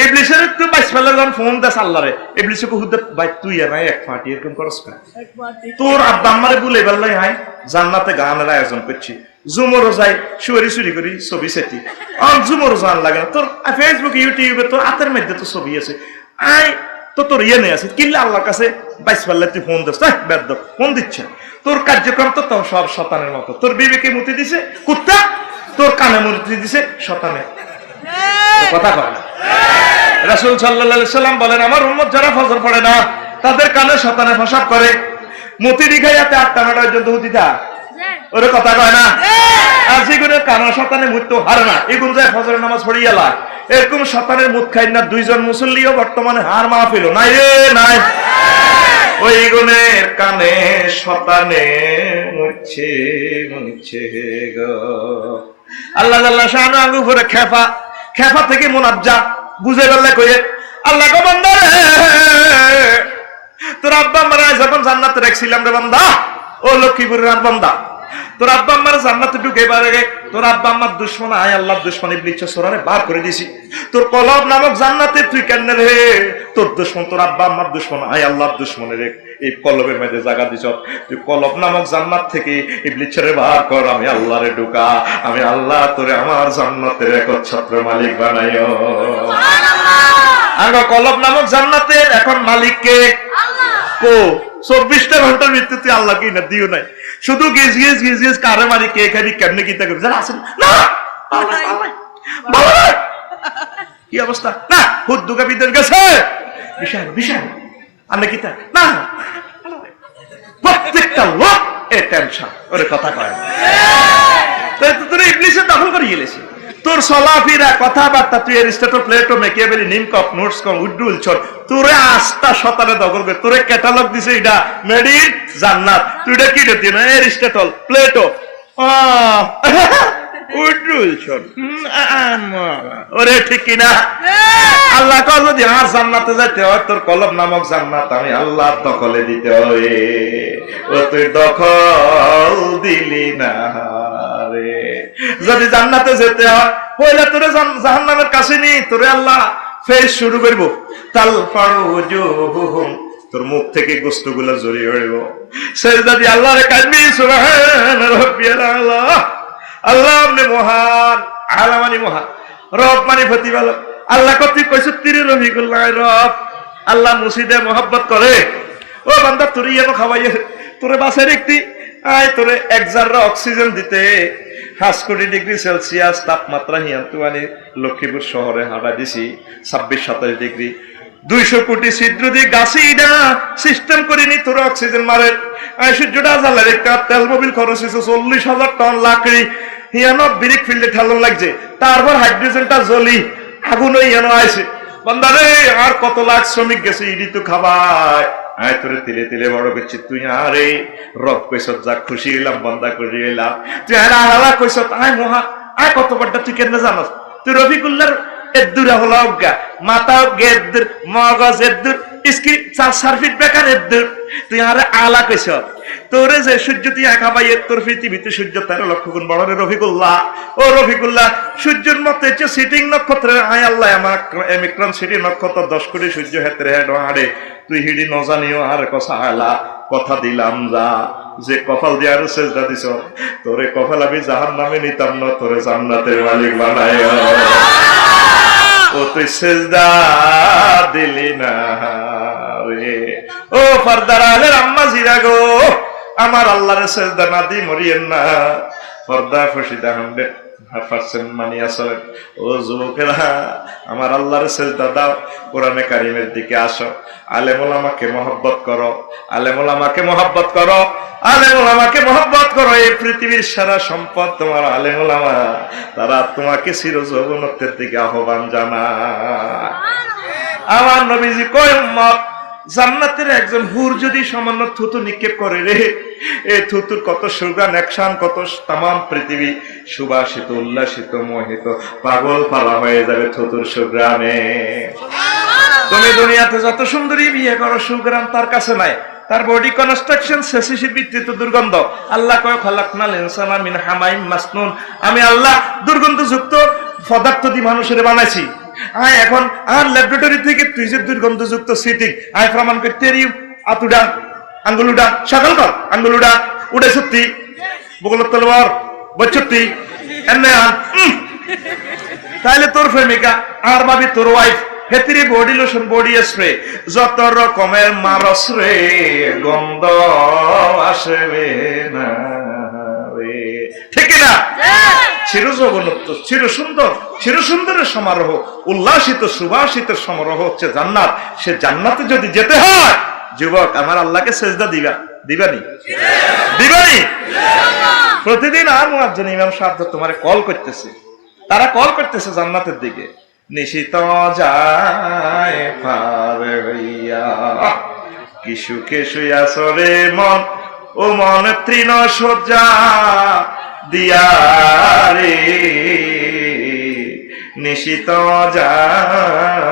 ইবলিসের একটু বাইশ ফেলে যখন ফোন দেস আল্লাহরে, ইবলিসে হুদে ভাই তুই আর এক পার্টি এরকম করস না, তোর আব্বা আম্মারে বলে বেললাই হাই জান্নাতে গানের আয়োজন করছি, জুমরও যাই শুয়ারি চুরি করি ছবি সেটি জুমরও জান লাগে না, তোর ফেসবুক ইউটিউবে তোর হাতের মধ্যে তো ছবি আছে, আই তো তোর ইয়ে নেই আছে কিনলে আল্লাহর কাছে বাইশ ফেললে তুই ফোন দিস বেদ ফোন দিচ্ছে, তোর কার্যক্রম তো সব শতানের মতো, তোর বিবেকে মুতি দিছে কুত্তা, তোর কানে মুতি দিছে শতানে, কথা কয় না। রাসূল সাল্লাল্লাহু আলাইহি সাল্লাম বলেন আমার উম্মত যারা ফজর পড়ে না তাদের কানে শতানে ফসাদ করে, মতি দিঘাইয়াতে 8টা-9টা পর্যন্ত হুদিতা ওরে কথা কয় না, আর যেগুলো কানা শতানে মৃত্যু হারে না এগুলো যায় ফজরের নামাজ পড়িয়ালা, এরকম শতানের মুখ খাই না দুইজন মুসল্লিও বর্তমানে হার মাহফিল নাই রে নাই, ওই গুণের কানে শতানে মুচ্ছে মুচ্ছে গো। আল্লাহ জাল্লা শানু আঙ্গু উপরে খেফা থেকে মুনাজ্জা বুঝে গেলে কইয়ে আল্লাহ গো বান্দা রে তোর আব্বা আম্মারা যখন জান্নাতে রাখছিলাম রে বান্দা, ও লক্ষ্মীপুরের বান্দা তোর আব্বা আম্মার জান্নাতে ঢুকে পারে, তোর আব্বা আম্মার দুশমন আয় আল্লাহর দুশমন ইবলিস সরারে বার করে দিছি, তোর কলব নামক জান্নাতে তুই কেন রে, তোর দুশমন তোর আব্বা আম্মার দুশমন আয় আল্লাহর দুশমনের এই কলবের মধ্যে জায়গা দিছ, তুই কলব নামক জান্নাত থেকে ইবলিসরে বার কর, আমি আল্লাহরে ঢুকা, আমি আল্লাহ তোরে আমার জান্নাতের একচ্ছত্র মালিক বানাইও। আগে কলব নামক জান্নাতের এখন মালিক কে? কো 24টা ঘন্টার মৃত্যু তুই আল্লাহ কি না দিও নাই, শুধু গিজ কারে মারি কে খাবি কেমনে কিতা করবি যারা আসেন না কি অবস্থা না হুদ দুগা বিদ্যুৎ গেছে বিশাল আমরা কিতা না, প্রত্যেকটা লোক এ টেনশন ওরে কথা কয় তাই তো তোর ইবলিসে দখল করে গেলেছে, তোর চলাফেরা কথাবার্তা তুই এরিস্টটল প্লেটো মেকিয়াভেলি নিমকপ নোটস কম উড্ডুল ছড় তোরে আস্থা শতানে দখল করে তোরে ক্যাটালগ দিছে এটা মেড ইন জান্নাত, তুই এটা কি দিতি না এরিস্টটল প্লেটো উড্ডুল ছড় ওরে ঠিক কিনা? আল্লাহ কল যদি আর জান্নাতে যাইতে হয় তোর কলব নামক জান্নাত আমি আল্লাহর দখলে দিতে হয়, ও তুই দখল দিলি না রে, যদি জান্নাতে যেতে হয় পয়লা তোরে জাহান্নামের কাছে নি তোরে আল্লাহ ফেস শুরু করব, তাল ফারুজুহুম তোর মুখ থেকে গোস্তগুলো জড়িয়ে উঠব, সেজদা দিয়ে আল্লাহরে কাঁদবি সুবহান রাব্বিয়াল আলা, আল্লাহ আপনি মহান, আলা মানে মহান, রব মানে প্রতিপালক, আল্লাহ কত কইছ তিরে রফিকুল্লাহ রব, আল্লাহ মুসিদে মোহাব্বত করে, ও বান্দা তোর ইয়ে খাওয়াইয়ে তোরে বাসায় রেখতি আয় তোরে 1 জাররা অক্সিজেন দিতে 5 ডিগ্রি সেলসিয়াস তাপমাত্রা হিয়ান্তু মানে লক্ষ্মীপুর শহরে হাঁটা দিছি 26-27 ডিগ্রি, 200 কোটি ছিদ্র দিয়ে গাছে ইডা সিস্টেম করিনি তোর অক্সিজেন মারে, সূর্যটা জ্বালার একটা তেল মোবিল খরচ হয়েছে 40,000 টন লাকড়ি, হিয়ানো ব্রিক ফিল্ডে ঠেলন লাগছে, তারপর হাইড্রোজেনটা জ্বলি আগুন হিয়ানো আইছে, বান্দারে আর কত লাখ শ্রমিক গেছে ইডি তো খাবায়, আয় তোরে তিলে তিলে বড় করছি, তুই আরে রব কইস যা খুশি হইলাম বন্দা করে এলাম, তুই আর আল্লাহ কইস আয় মহা আয় কত বড়টা তুই কেন জানাস, তুই রফিকুল্লাহর এদ্দুরা হলো অজ্ঞা মাথা গেদ্দুর মগজ এদ্দুর ইসকি 4 ফিট বেকার এদ্দুর, তুই আরে আলা কইস তোরে যে সূর্য তুই একাবাই তোর পৃথিবীতে সূর্য 13 লক্ষ গুণ বড় রে রফিকুল্লাহ, ও রফিকুল্লাহ সূর্যের মতো হচ্ছে সিটিং নক্ষত্রের আয় আল্লাহ আমার এমিক্রন সিটি নক্ষত্র 10 কোটি সূর্য হেতরে হেড হাড়ে তুই হিডি নজানিও আর কথা আলা কথা দিলাম যা যে কপাল দিয়ার সেজদা দিছ তোরে কপাল আমি জাহান্নামে নিতাম না তোরে জান্নাতের মালিক বানায়, ও তুই সেজদা দিলি না রে, ও পর্দার আলের আম্মা জিরা গো আমার আল্লাহরে সেজদা না দি মরিয়েন না, পর্দা ফসিদা 100% মানি আসলে, ও যুবকেরা আমার আল্লাহরে সেজদা দাও, কোরআনে কারিমের দিকে আসো, আলেম ওলামাকে মহব্বত করো, আলেম ওলামাকে মহব্বত করো, আলেম ওলামাকে মহব্বত করো, এই পৃথিবীর সারা সম্পদ তোমার আলেম ওলামা, তারা তোমাকে চিরযৌবনত্বের দিকে আহ্বান জানায়। আমার নবীজি কয় উম্মত জান্নাতের একজন হুর যদি সামান্য থুতু নিক্ষেপ করে রে, এই থুতুর কত সুগান অ্যাকশন, কত তামাম পৃথিবী সুবাসিত উল্লাসিত মোহিত পাগল পালা হয়ে যাবে থুতুর সুগ্রামে। তুমি দুনিয়াতে যত সুন্দরী বিয়ে করো সুগ্রাম তার কাছে নাই, তার বডি কনস্ট্রাকশন শেষে বিস্তৃত দুর্গন্ধ। আল্লাহ কয় খালাকনাল ইনসানা মিন হামাইম মাসনুন, আমি আল্লাহ দুর্গন্ধযুক্ত পদার্থ দিয়ে মানুষের বানাইছি। আয় এখন আর ল্যাবরেটরি থেকে তুই যে দুর্গন্ধযুক্ত সিটিং আয় প্রমাণ করতে রি আতুডা আঙ্গুলুডা সকাল কর আঙ্গুলুডা উড়ে সত্যি বগল তলবার বচ্চতি এনে তাইলে তোর প্রেমিকা আর ভাবি তোর ওয়াইফ হেতিরি বডি লোশন বডি স্প্রে যত রকমের মারস রে গন্ধ আসবে না রে ঠিক না চির জগন্নাথ চির সুন্দরের সমারোহ উল্লাসিত সুবাসিতের সমারোহ হচ্ছে জান্নাত সে জান্নাতে যদি যেতে হয় যুবক আমার আল্লাহকে সেজদা দিবানি প্রতিদিন আর মুয়াজ্জিন ইমাম সাহেব তোমার কল করতেছে তারা কল করতেছে জান্নাতের দিকে নিশিত যায় পার হইয়া কি সুখে শুইয়াছ রে মন ও মন তৃণ সজ্জা দিয়া রে নিশিত যায়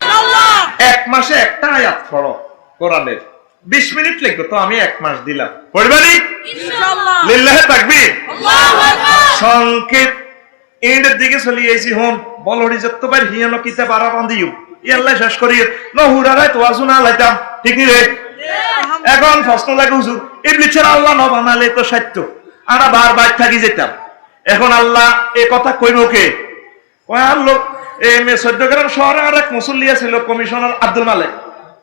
এক মাসে একটা আয়াত পড়ো কোরআনের 20 মিনিট লাগবে তো আমি এক মাস দিলাম পড়বানি ইনশাআল্লাহ লিল্লাহি তাকবীর আল্লাহু আকবার সংকেত এন্ডের দিকে চলে আইছি হন বলড়ি যতবার হিয়ানো কিতা পারা বান্দিও ইয়াল্লাহ শেষ করি নহুরারাই তো আসুনা লাইতাম ঠিক রে এখন প্রশ্ন লাগে হুজুর ইবলিসের আল্লাহ ন বানালে তো সত্য আমরা বারবার থাকি যেতাম এখন আল্লাহ এই কথা কইব কে ওই আল্লাহ এই মে 14 গ্রাম শহরে আরেক মুসল্লি ছিল কমিশনার আব্দুল মালিক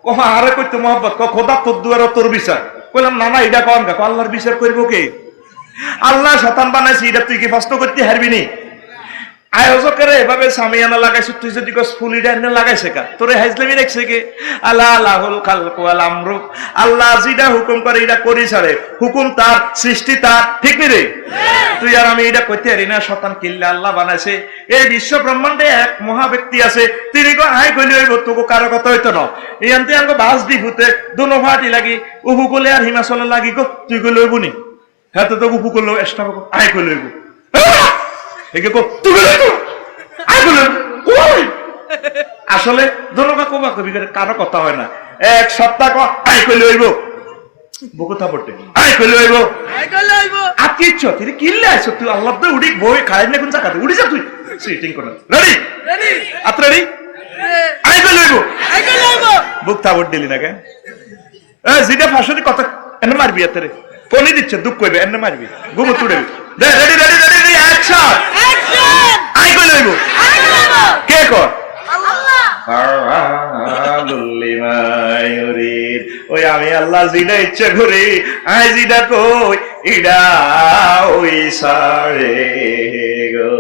কহা আরে কইতে মোহাম্মদ ক খোদা তোর দুয়ার তোর বিচার কইলাম না না এটা কোন কা আল্লাহর বিচার করব কে আল্লাহ শয়তান বানাইছে এটা তুই কি প্রশ্ন করতে হারবি নি আয়োজকেরা এভাবে সামিয়ানা লাগাইছে তুই যদি কস ফুলিডা এনে লাগাইছে কা তোরে হাজলামি রাখছে কে আল্লাহ লাহুল খালকু ওয়াল আমরু আল্লাহ যেটা হুকুম করে এটা করি ছাড়ে হুকুম তার সৃষ্টি তার ঠিক নি রে তুই আর আমি এটা কইতে পারি না শয়তান কিল্লা আল্লাহ বানাইছে এই বিশ্ব ব্রহ্মাণ্ডে এক মহা ব্যক্তি আছে তিনি কো আই কইলে হইব তোকে কারো কথা হইতো না এই আনতে আঙ্গ বাস দিফুতে দুনো ফাটি লাগি উপকূলে আর হিমাচলে লাগি গো তুই কইলে হইব নি হ্যাঁ তো উপকূলে এস্টা আই কইলে হইব আসলে দোনোকা কোবা কবি কারো কথা হয় না এক সপ্তাহ আই কইলে হইব বকুতা পড়তে আই কইলে হইব আর কি ইচ্ছা তুই কিনলে আইছো তুই আল্লাহ তো উড়ি বই খাই না কোন জায়গাতে উড়ি যা তুই সিটিং করে রেডি আত রেডি আই কইলে হইব বুকতা পড় দিলি না কেন এ জিটা ফাঁসি কথা এনে মারবি এতে রে ফোনই দিচ্ছে দুঃখ কইবে এনে মারবি গুমো তুড়ে রেডি রেডি রেডি অ্যাকশন আই কইলে হইব কে কর ওই আমি আল্লাহ জিনা ইচ্ছে করি আই জিনা কই ইডা ওই সারে গো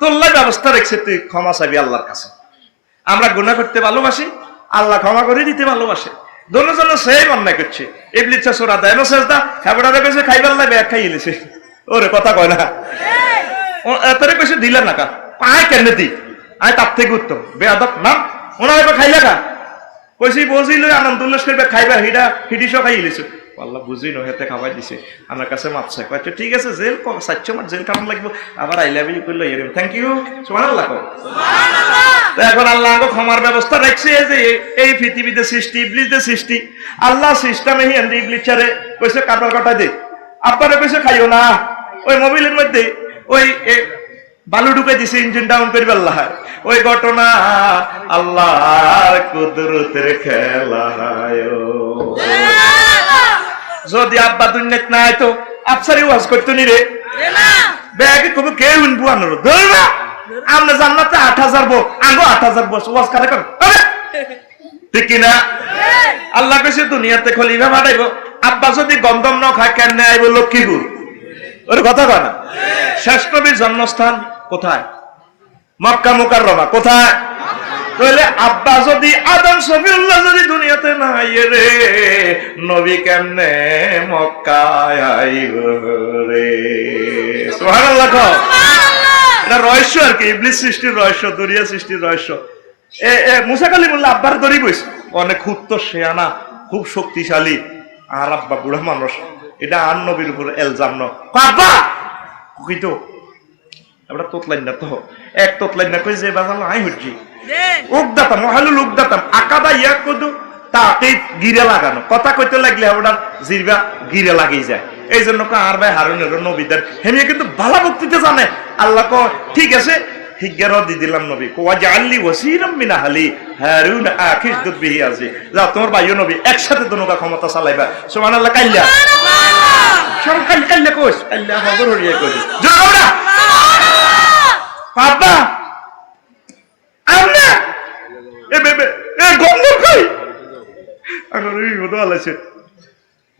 তোল্লা ব্যবস্থা রেখেছে তুই ক্ষমা চাইবি আল্লাহর কাছে আমরা গুনাহ করতে ভালোবাসি আল্লাহ ক্ষমা করে দিতে ভালোবাসে দোনোজন সেম অন্যায় করছে ইবলিস সূরা দেয় না সেজদা হেবড়ারে কইছে খাইবার লাগে এক খাইলেছে ওরে কথা কয় না তোরে কইছে দিলা না কা পায় কেন দি আই তার থেকে উত্তম বেয়াদব না ওনা এবার খাইলা কা কইছি বলছিল আনন্দ উল্লাস করবে খাইবা হিডিসও খাইলেছে আল্লাহ বুঝি ন হেতে খাওয়াই দিছে আমার কাছে মাপছে কইছে ঠিক আছে জেল 700 মাস জেল কারণ লাগবে আবার আই লাভ ইউ কইলো এরকম থ্যাংক ইউ সুবহানাল্লাহ সুবহানাল্লাহ এখন আল্লাহ গো ক্ষমার ব্যবস্থা রাখছে যে এই পৃথিবীতে সৃষ্টি ইবলিসের সৃষ্টি আল্লাহ সিস্টেমে হি এন্ড ইবলিসরে কইছে কাটার কাটা দে আপনারা কইছে খাইও না ওই মোবাইলের মধ্যে ওই বালু ঢুকে দিছে ইঞ্জিন ডাউন করবে আল্লাহ ওই ঘটনা আল্লাহর কুদরতের খেলা যদি আব্বা দুনিয়াত নাই তো আফসারি ওয়াজ করতে নি রে না ব্যাগে কবে কে উনবু আনর ধরবা আমরা জান্নাতে 8000 বো আগো 8000 বস ওয়াজ করে কর ঠিক কি না আল্লাহ কইছে দুনিয়াতে খলিফা বানাইবো আব্বা যদি গন্ধম ন খায় কেন আইবো লক্ষ্মীপুর ওর কথা কয় না শেষ নবীর জন্মস্থান কোথায় মক্কা মুকাররমা কোথায় তাহলে আব্বা যদি আদম সফিউল্লাহ যদি দুনিয়াতে না আইয়ে রে নবী কেমনে মক্কায় আইব রে সুবহানাল্লাহ এটা রহস্য আর কি ইবলিস সৃষ্টির রহস্য দুনিয়া সৃষ্টির রহস্য মুসা কালিমুল্লাহ আব্বার ধরি বইছে অনেক খুব শেয়ানা খুব শক্তিশালী আর আব্বা বুড়া মানুষ এটা আর নবীর উপর এলজাম ন আব্বা কইতো আমরা তোতলাইন না তো এক তোতলাইন না কই যে বাজাল আই হচ্ছি উকদাতাম মহালুল উকদাতাম আকাদা ইয়াকুদু তাতে গিরে লাগানো কথা কইতে লাগলে আমরা জিরবা গিরে লাগি যায় এই জন্য আর ভাই হারুনের নবীদের হেমিয়া কিন্তু ভালো বক্তৃতা জানে আল্লাহ কো ঠিক আছে হিজ্ঞারও দি দিলাম নবী ওয়াজআলনি ওয়াসীরাম মিন আহলি হারুন আখিযদুত বিহি আজি যাও তোমার ভাইও নবী একসাথে দুনোকা ক্ষমতা চালাইবা সুবহানাল্লাহ কাইল্লা সব কাইল্লা কইস আল্লাহ খবর হইয়া কই জোরে না বাবা আমনা এ বেবে এ গন্ধ কই আমার এই বড় আলাইছে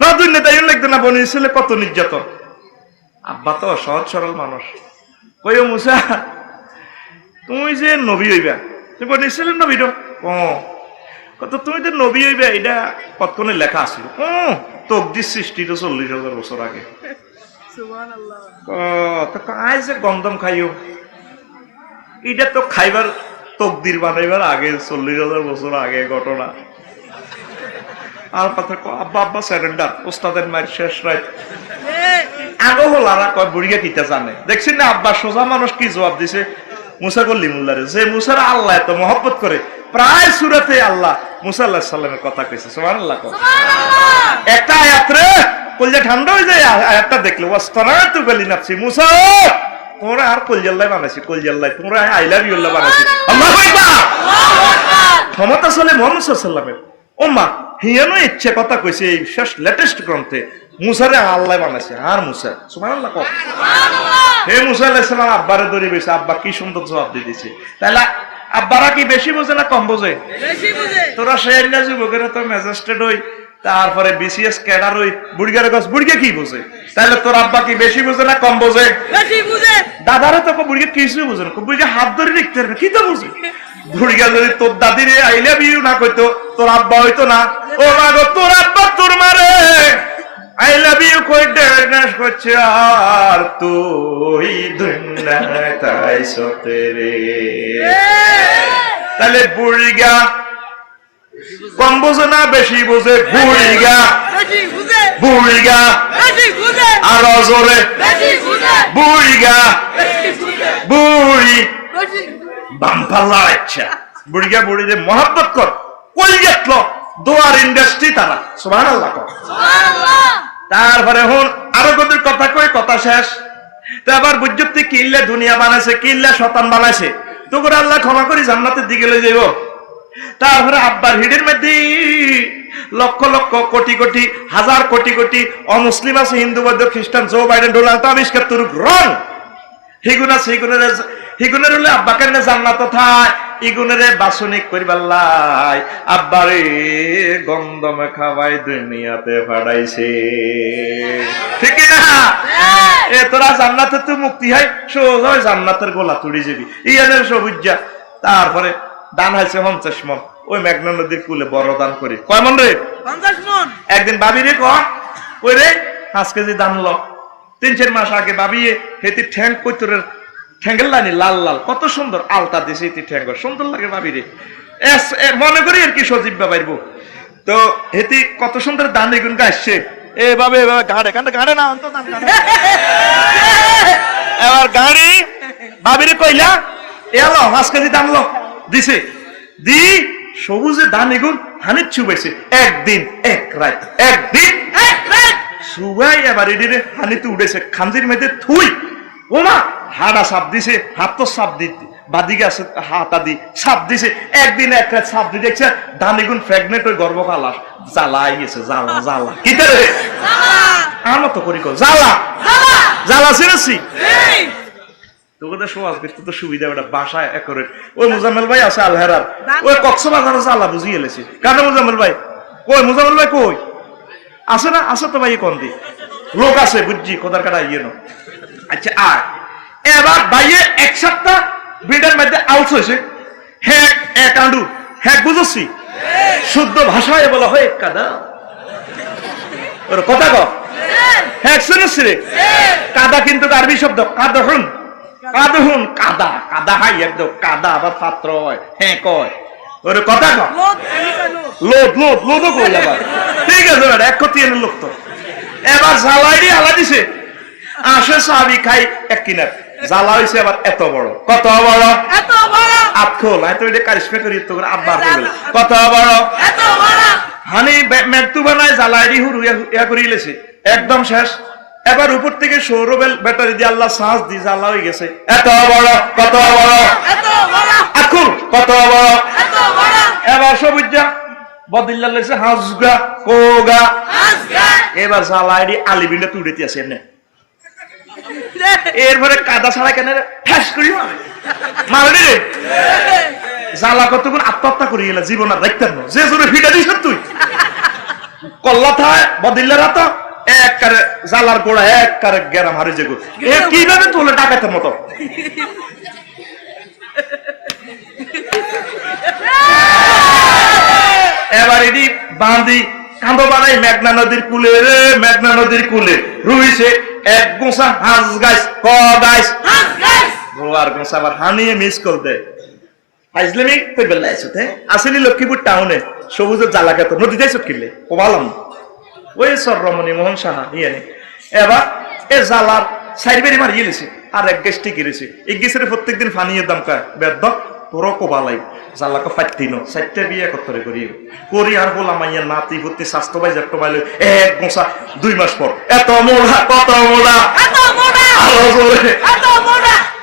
না দুনিয়া তাই লাগতে না বনি ছেলে কত নির্যাতন আব্বা তো সহজ সরল মানুষ কইও মুসা তুমি যে নবী হইবা তুমি বনি ছেলে নবী তো কত তুমি যে নবী হইবা এটা কতক্ষণে লেখা আছিল তকদির সৃষ্টি তো 40,000 বছর আগে আজ যে গন্ধম খাইও এটা তো খাইবার তকদির বানাইবার আগে 40,000 বছর আগে ঘটনা আর কথা আব্বা আব্বা স্যারেন্ডার ওস্তাদের মায়ের শেষ রাত আগো হলারা কয় বুড়িয়া কিতা জানে দেখছেন না আব্বা সোজা মানুষ কি জবাব দিছে মুসা কল্লিমুল্লাহ যে মুসার আল্লাহ এত মহব্বত করে প্রায় সূরাতে আল্লাহ মুসা আলাইহিস সালামের কথা কইছে সুবহানাল্লাহ একটা আয়াত রে কলজা ঠান্ডা হয়ে যায় আয়াতটা দেখলে ওয়াস্তানাতু বিনাফসি মুসা তোমরা আর কলজাল্লাহ বানাইছি কলজাল্লাহ তোমরা আই লাভ ইউ আল্লাহ বানাইছি আল্লাহু আকবার ক্ষমতা চলে মুহাম্মদ সাল্লাল্লাহু আলাইহি ওয়াসাল্লামের ওম্মা হিয়ানো ইচ্ছে কথা কইছে এই শেষ লেটেস্ট গ্রন্থে মুসারে আল্লাহ বানাইছে আর মুসা সুবহানাল্লাহ সুবহানাল্লাহ হে মুসা আলাইহিস সালাম আব্বারে ধরে বসে আব্বা কি সুন্দর জবাব দিয়ে দিয়েছে তাহলে আব্বারা কি বেশি বোঝে না কম বোঝে বেশি বোঝে তোরা শেয়ারনা যুবকেরা তো ম্যাজিস্ট্রেট হই তারপরে বিসিএস ক্যাডার হই বুড়িগারে গস বুড়িগে কি বোঝে তাহলে তোর আব্বা কি বেশি বোঝে না কম বোঝে বেশি বোঝে দাদারে তো বুড়িগে কিছু বোঝে না বুড়িগে হাত ধরে লিখতে পারবে কি তো বোঝে বুড়িগা যদি তোর দাদিরে আই লাভ ইউ না কইতো তোর আব্বা হইতো না ও মা গো তোর আব্বা তোর মারে আই লাভ ইউ কই ডেনাস করছে আর তুই দুনিয়ায় তাই সতেরে তাহলে বুড়িগা কম বোঝে না বেশি বোঝে বুড়িগা বুড়িগা আর জোরে বুড়িগা বুড়ি বাম্পাল্লা আচ্ছা বুড়িগা বুড়িদের মহব্বত কর কলিজাত লো দোয়ার ইন্ডাস্ট্রি তারা সুবহানাল্লাহ সুবহানাল্লাহ তারপরে হন আরো কতর কথা কই কথা শেষ তো আবার বুঝতে কিল্লা দুনিয়া বানাইছে কিল্লা শয়তান বানাইছে তো করে আল্লাহ ক্ষমা করি জান্নাতের দিকে লয়ে যাইবো তারপরে আব্বার হিডের মধ্যে লক্ষ লক্ষ কোটি কোটি হাজার কোটি কোটি অমুসলিম আছে হিন্দু বৌদ্ধ খ্রিস্টান জো বাইডেন ডোনাল্ড ট্রাম্প আবিষ্কার তুরুক রং হিগুনা হিগুনের হলে আব্বাকে জান্নাত থায় ইগুনেরে বাসনিক করিবাল্লাই আব্বারে গন্ধম খাওয়াই দুনিয়াতে ফাড়াইছে ঠিক না এ তোরা জান্নাতে তো মুক্তি হয় সোজা জান্নাতের গোলা তুড়ি যাবি ইয়ানের সবুজ্জা তারপরে দান হয়েছে 50 মন ওই মেঘনা নদীর কুলে বড় দান করি কয় মন রে 50 মন একদিন বাবি রে কই রে 5 কেজি দান ল 3-4 মাস আগে বাবি হেতি ঠ্যাং কইতরের ঠ্যাঙ্গেল লানি লাল লাল কত সুন্দর আলতা দিছে হেতি ঠ্যাঙ্গ সুন্দর লাগে বাবি রে মনে করি আর কি সজীব বাবাইবো তো হেতি কত সুন্দর দান এগুন গাইছে এ বাবে গাড়ে গাড়ে না অন্ত দান গাড়ে এবার গাড়ি বাবি রে কইলা এলো 5 কেজি দাম লো দিছে দি সবুজে দান এগুন হানিত ছুবাইছে একদিন এক রাত একদিন এক রাত সুবাই এবার এদিকে হানিতে উঠেছে খান্দির মধ্যে থুই ওমা হাড়া সাপ দিছে হাত তো সাপ দিতে বাদিকে আছে হাতা দি সাপ দিছে একদিন এক রাত সাপ দি দেখছে দানিগুন প্রেগনেন্ট হয়ে গর্ভকালাস জ্বালাই গেছে জ্বালা জ্বালা কি রে আমার তো করি জ্বালা জ্বালা জ্বালা চিনেছি তোদের সমাজ দেখতে তো সুবিধা ওটা বাসায় একরে ওই মুজাম্মেল ভাই আছে আলহেরার ওই কক্সবাজারে জ্বালা বুঝিয়ে এলেছি কারণ মুজাম্মেল ভাই কই মুজাম্মেল ভাই কই আছে না আছে তো ভাই কোন দি লোক আছে বুঝছি কোদার কাটা ইয়ে না আচ্ছা আর এবার ভাইয়ে এক সপ্তাহ বিডের মধ্যে আউট হয়েছে হ্যাঁ এক আন্ডু হ্যাঁ বুঝছি শুদ্ধ ভাষায় বলা হয় কাদা ওর কথা কো হ্যাঁ শুনেছি রে কাদা কিন্তু আরবি শব্দ কাদহুন কাদহুন কাদা কাদা হাই একদম কাদা আবার পাত্র হয় হ্যাঁ কয় ওর কথা কো লোদ লোদ লোদও কই আবার ঠিক আছে ম্যাডাম এক কোটি এর লোক তো এবার জ্বালাই আলা দিছে আসে সাবি খাই এক কিনার জ্বালা হইছে আবার এত বড় কত বড় এত বড় আতখোল এত এটা কারিশমা করি তো আব্বা বলে কত বড় এত বড় হানি মেট্টু বানায় জ্বালাই হুরু ইয়া করি লেছে একদম শেষ এবার উপর থেকে সৌর ব্যাটারি দিয়ে আল্লাহ সাহস দিয়ে জ্বালা হয়ে গেছে, এত বড় কত বড় আকুল কত বড়। এবার সবুজ বদিল্লা লেগেছে হাঁসগা কোগা, এবার জ্বালা এটি আলিবিনটা তুড়েতে আছে এমনি। এরপরে কাদা ছাড়া কেন ঠাস করি মারলি রে জ্বালা কতক্ষণ আত্মহত্যা করি গেল, জীবন আর দেখতেন না যে জোরে ফিটা দিস তুই কল্লা থায় বদিল্লার হাত এক কারে জ্বালার গোড়া এক কারে গেরাম হারে যে কিভাবে তোলে ডাকাতের মতো। এবার এটি বাঁধি কাঁদো বানাই মেঘনা নদীর কুলে রে, মেঘনা নদীর কুলে রুইছে এক গোসা হাঁস গাছ ক গাছ রোয়ার গোসা আবার হানিয়ে মিস কল দেয়। আইসলামি কই বেলা আইসতে আসলে লক্ষ্মীপুর টাউনে সবুজের জ্বালা খেত নদী যাইছ কিনলে ও ভালাম ওই সর রমণী মোহন সাহা ইয়ে নেই। এবার এ জ্বালার সাইডবেরি মার ইয়ে লিছে আর এক গেস্টি কিনেছে এই গেছের প্রত্যেকদিন ফানিয়ে দাম কায় বেদ তোর কোবালাই জ্বালাকে ফাটিনো চারটে বিয়ে কতরে করি করি আর বললাম মাইয়া নাতি ভর্তি স্বাস্থ্য বাই যাত্রা পাইলে এক গোসা 2 মাস পর এত মোড়া কত মোড়া আরো জোরে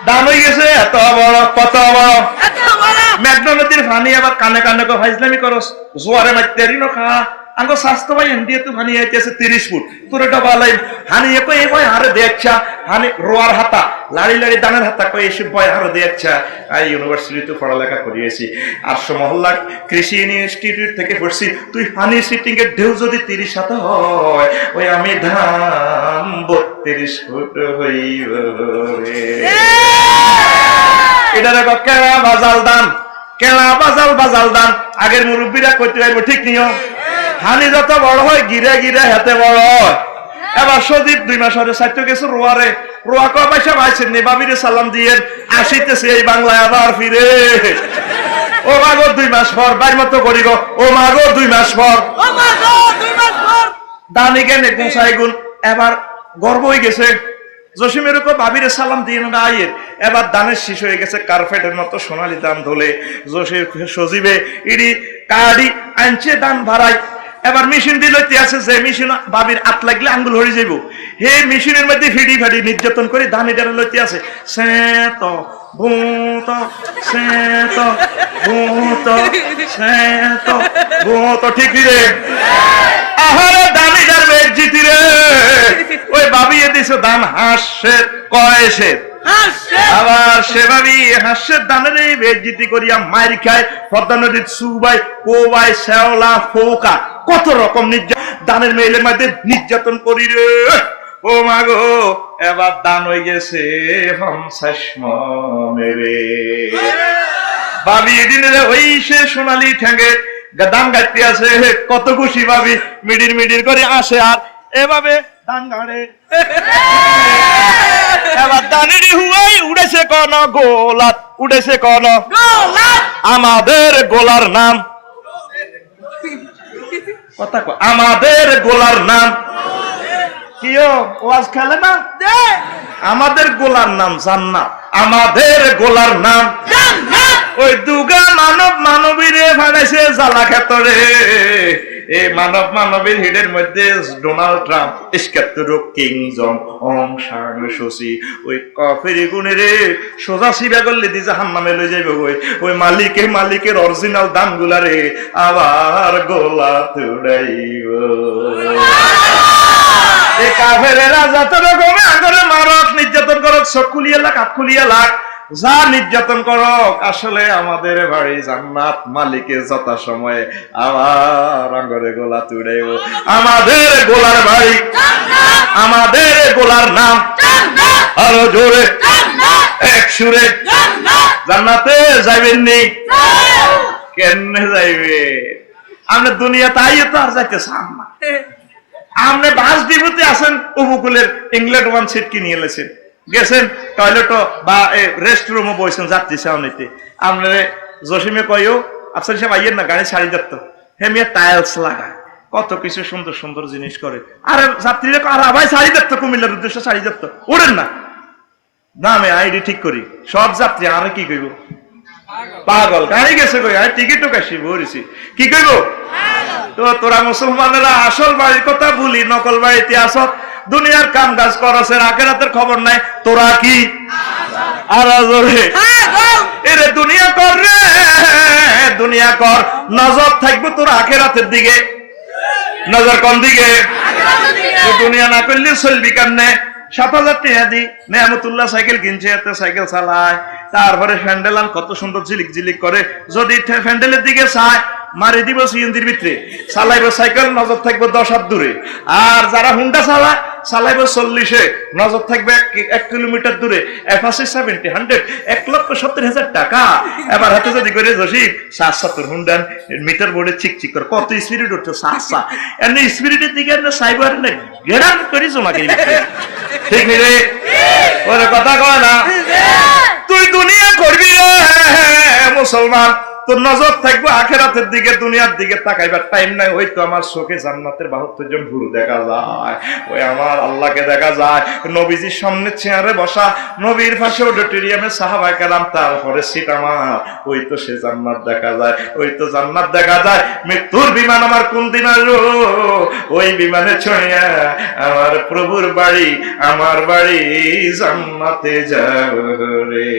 দাম হয়ে গেছে এত বড় কত বড়। মেঘনা নদীর ফানি আবার কানে কানে ফাইজলামি করস জোয়ারে মারতে রিনো খা আঙ্গো স্বাস্থ্য ভাই ইন্ডিয়া তো হানি আইতেছে 30 ফুট তোর এটা বালাই হানি কই এই ভয় হারে দেখছা হানি রোয়ার হাতা লাড়ি লাড়ি দানের হাতা কই এসে ভয় হারে দেখছা। আই ইউনিভার্সিটিতে পড়ালেখা করিয়েছি আর মহল্লা কৃষি ইনস্টিটিউট থেকে পড়ছি তুই হানি সিটিং এর ঢেউ যদি 30 হাতা হয় ওই আমি ধাম 32 ফুট হইব রে। এটা দেখো কেলা বাজাল দান কেলা বাজাল দান আগের মুরব্বীরা কইতে পারবো ঠিক নিও হানি যত বড় হয় গিরে গিরে হাতে বড় হয়। এবার সদীপ 2 মাস হরে সাইতে গেছে রোয়ারে রোয়া ক পয়সা পাইছেন নি বাবিরে সালাম দিয়ে আসিতেছে এই বাংলায় আবার ফিরে ও মাগো 2 মাস পর বাইর মতো করি গো ও মাগো 2 মাস পর দানি কেন গোসাই গুণ এবার গর্ব হয়ে গেছে জসিমের উপর বাবিরে সালাম দিয়ে না আইয়ের এবার দানের শীষ হয়ে গেছে কার্পেটের মতো সোনালি দান ধলে জসির সজীবে ইডি কাড়ি আনছে দান ভাড়াই। এবার মেশিন দিল আছে যে মেশিন বাবির আট লাগলে আঙ্গুল হয়ে যাইব হে মেশিনের মধ্যে ফিডি ফাডি নির্যাতন করে ধানি ডালে লইতে আছে সেত ভূত সেত ভূত সেত ভূত ঠিক রে আহারে দানি ডার বেগ জিতি রে ওই বাবিয়ে দিছে দান হাসের কয়েসের আবার সে ভাবি হাস্যের দানের এই বেজ্জিতি করিয়া মায়ের খায় পদ্মা নদীর সুবাই কোবাই শ্যাওলা ফৌকা কত রকম দানের মেয়েলের মধ্যে নির্যাতন করি রে ও মাগো এবার দান হয়ে গেছে মেরে ভাবি এদিন ওই সে সোনালি ঠ্যাঙ্গে দান গাইতে আছে কত খুশি ভাবি মিডির মিডির করে আসে আর এভাবে দান গাড়ে এবার দানের হুয়াই উড়েছে কোন গোলাত উড়েছে কোন আমাদের গোলার নাম কথা আমাদের গোলার নাম কি ওয়াজ খেলে না আমাদের গোলার নাম জান্নাত আমাদের গোলার নাম ওই দুগা মানব মানবীরে ফাটাইছে জ্বালা ক্ষেত্রে এই মানব মানবীর হিডের মধ্যে ডোনাল্ড ট্রাম্প 71 কিং জং ওং সাং সুসি ওই কফেরি গুণে রে সোজা সিবা করলে দি জাহান্নামে লই যাইব ওই মালিকের অরিজিনাল দামগুলা রে আবার গোলা তুড়াইব এই কাফেরেরা যত রকমে আদরে মারক নির্যাতন করক চোখ খুলিয়ে লাগ হাত খুলিয়ে লাগ যা নির্যাতন করক আসলে আমাদের বাড়ি জান্নাত মালিকের যথা সময়ে আবার আঙ্গরে গোলা তুড়াইব আমাদের গোলার বাড়ি আমাদের গোলার নাম আরো জোরে এক সুরে জান্নাতে যাইবেন নি কেমনে যাইবে আমরা দুনিয়া তাই তো আর যাইতেছে আপনি বাস ডিপুতে আছেন উপকূলের ইংল্যান্ড 1 সিট কিনে এলেছেন গেছেন টয়লেট বা রেস্ট রুমে বসেন যাত্রী সামনেতে আপনার জসিমে কয়ও আফসার সাহেব আইয়েন না গাড়ি ছাড়ি দেখতো হেমিয়া টাইলস লাগায় কত কিছু সুন্দর সুন্দর জিনিস করে আরে যাত্রীরা আর আবার ছাড়ি দেখতো কুমিল্লার উদ্দেশ্যে ছাড়ি দেখতো ওড়েন না আমি আইডি ঠিক করি সব যাত্রী আর কি কইব পাগল গাড়ি গেছে কই আর টিকিটও কাশি ভরিছি কি কইব তো তোরা মুসলমানেরা আসল বাড়ির কথা ভুলি নকল বাড়িতে আসত দুনিয়ার কাম কাজ করছে, আখিরাতের খবর নাই। তোরা কি আর জোরে এরে দুনিয়া কর রে, দুনিয়া কর, নজর থাকবো তোর আখিরাতের দিকে। নজর কোন দিকে? দুনিয়া না করলে চলবি কেমনে? 7,000 টাকা দি নেয়ামতুল্লাহ সাইকেল কিনছে, এতে সাইকেল চালায়, তারপরে ফ্যান্ডেল কত সুন্দর ঝিলিক ঝিলিক করে, যদি ফ্যান্ডেলের দিকে চায় মারি দিব সিএনজির ভিতরে, চালাইব সাইকেল, নজর থাকবে 10 হাত দূরে। আর যারা হুন্ডা চালায় চালাইব 40-এ, নজর থাকবে 1 কিলোমিটার দূরে। এফাসি 70 100 1,70,000 টাকা। এবার হাতে যদি করে জসিব 770 হুন্ডান মিটার বোর্ডে চিকচিক করে কত স্পিরিট উঠছে, সাহসা এমনি স্পিরিটের দিকে সাইবার গেরান করিস আমাকে। ঠিক নেই রে? ওরে কথা কয় না। তুই দুনিয়া করবি রে মুসলমান, তোর নজর থাকবে আখিরাতের দিকে, দুনিয়ার দিকে তাকাইবার টাইম নাই। হয়তো আমার চোখে জান্নাতের 72 জন হুর দেখা যায়, ওই আমার আল্লাহকে দেখা যায়, নবীজির সামনে চেয়ারে বসা, নবীর পাশে অডিটোরিয়ামে সাহাবায়ে কেরাম, তারপরে সিট আমার, ওই তো সে জান্নাত দেখা যায়, ওই তো জান্নাত দেখা যায়। মৃত্যুর বিমান আমার কোন দিন আসলো, ওই বিমানে ছড়িয়া আমার প্রভুর বাড়ি, আমার বাড়ি জান্নাতে যাব রে।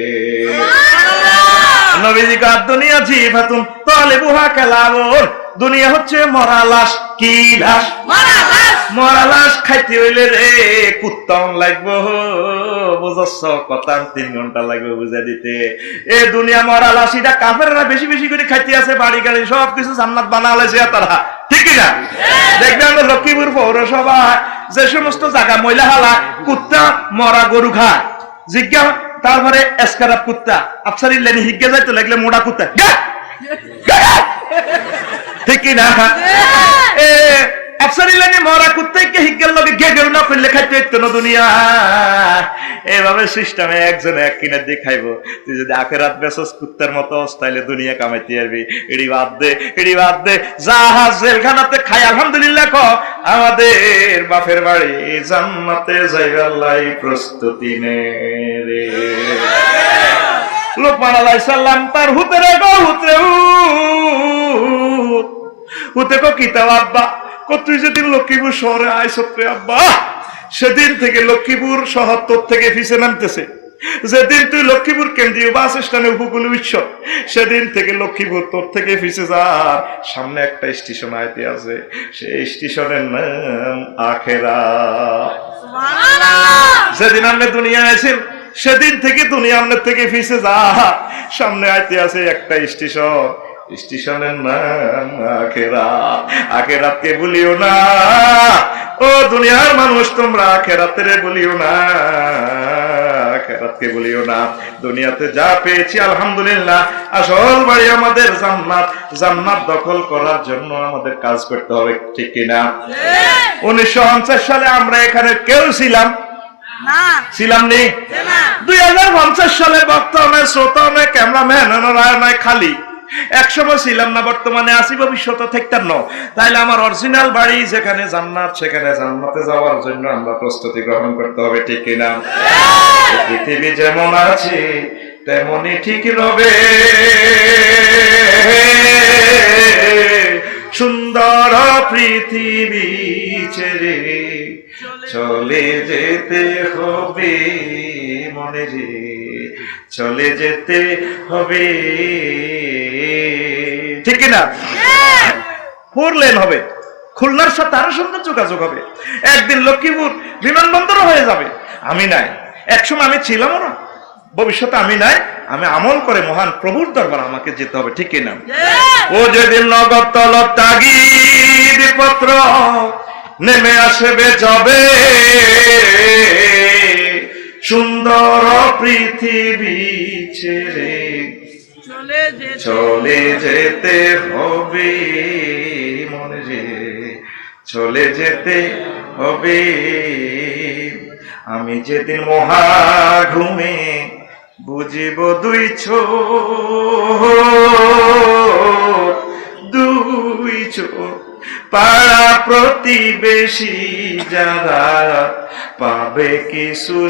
নবীজি কার দুনিয়া জিফাতুন তালিবুহা কালাবুন, দুনিয়া হচ্ছে মরা লাশ। কি লাশ? মরা লাশ। খাইতে হইলে রে কুত্তাও লাগবো, বুঝছ কথা? 3 ঘন্টা লাগবে বুঝা দিতে। এ দুনিয়া মরা লাশ, এটা কাফেররা বেশি বেশি করে খাইতে আছে, বাড়ি গাড়ি সব কিছু জান্নাত বানালেছে তারা, ঠিক না? দেখবেন আমরা লক্ষ্মীপুর পৌরসভা যে সমস্ত জায়গা ময়লা হালা কুত্তা মরা গরু খায়, জিজ্ঞা তারপরে এসকারাপ কুত্তা, আফসারি লেনি হিগে যাইতে লাগলে মোড়া কুত্তা, ঠিক না? আফসারি লেনি মরা কুত্তাকে হিগের লগে গেগেও না করলে খাইতে হইতো না দুনিয়া। এইভাবে সিস্টেমে একজন এক কিনার দিয়ে খাইবো। তুই যদি আখিরাত বেসস কুত্তার মতো তাইলে দুনিয়া কামাইতে পারবি। এডি বাদ দে, এডি বাদ দে, জাহাজ জেলখানাতে খাই আলহামদুলিল্লাহ ক, আমাদের বাপের বাড়ি জান্নাতে যাইবার লাই প্রস্তুতি নে রে। লোকমান আলাইহিস সালাম তার হুতরে গো, হুতরে হুতে কো কিতাব আব্বা, তুই যেদিন লক্ষ্মীপুর শহরে আইসত্রে আব্বা, সেদিন থেকে লক্ষ্মীপুর শহর তোর থেকে ফিসে নামতেছে। যেদিন তুই লক্ষ্মীপুর কেন্দ্রীয় বাস স্ট্যান্ডে উপকূল উঠছ, সেদিন থেকে লক্ষ্মীপুর তোর থেকে ফিসে যা। সামনে একটা স্টেশন আইতে আছে, সেই স্টেশনের নাম আখিরাত। যেদিন আমরা দুনিয়া আইছেন সেদিন থেকে দুনিয়া আমাদের থেকে ফিসে যা। সামনে আইতে আছে একটা স্টেশন, স্টেশনের নাম আখিরাত। আখিরাতকে ভুলিও না ও দুনিয়ার মানুষ, তোমরা আখিরাতের বলিও না, আখিরাতকে বলিও না। দুনিয়াতে যা পেয়েছি আলহামদুলিল্লাহ, আসল বাড়ি আমাদের জান্নাত। জান্নাত দখল করার জন্য আমাদের কাজ করতে হবে, ঠিক কিনা? 1950 সালে আমরা এখানে কেউ ছিলাম ছিলাম নি? 2050 সালে বর্তমানে শ্রোতা নয়, ক্যামেরাম্যান নয়, খালি একসময় ছিলাম না, বর্তমানে আছি, ভবিষ্যতে থাকতাম না। তাইলে আমার অরিজিনাল বাড়ি যেখানে জান্নাত, সেখানে জান্নাতে যাওয়ার জন্য আমরা প্রস্তুতি গ্রহণ করতে হবে, ঠিক কিনা? পৃথিবী যেমন আছে তেমনই ঠিক রবে, সুন্দর পৃথিবী ছেড়ে চলে যেতে হবে মনে রে, চলে যেতে হবে, ঠিক কিনা? 4 লেন হবে, খুলনার সাথে আরো সুন্দর যোগাযোগ হবে। একদিন লক্ষ্মীপুর বিমানবন্দরও হয়ে যাবে। আমি নাই, একসময় আমি ছিলাম না, ভবিষ্যতে আমি নাই, আমি আমল করে মহান প্রভুর দরবার আমাকে যেতে হবে, ঠিক কিনা? ও যেদিন নগদ তলব তাগিদ পত্র নেমে আসবে যাবে, সুন্দর পৃথিবী ছেড়ে চলে যেতে হবে মনে রে, চলে যেতে হবে। আমি যেদিন মহা ঘুমে বুঝিব দুই চোখ, পাড়া প্রতিবেশী যারা পাবে কিছু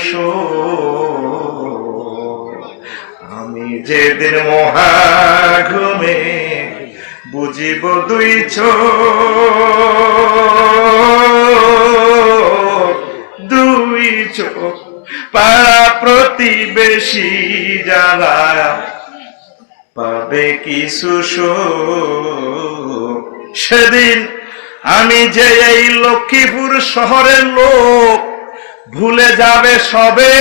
আমি যেদিন মহা ঘুমে বুঝিব দুই চোখ, চোখ, পাড়া প্রতিবেশী যারা পাবে কিছু সুখ। সেদিন আমি যে এই লক্ষ্মীপুর শহরের লোক, ভুলে যাবে সবে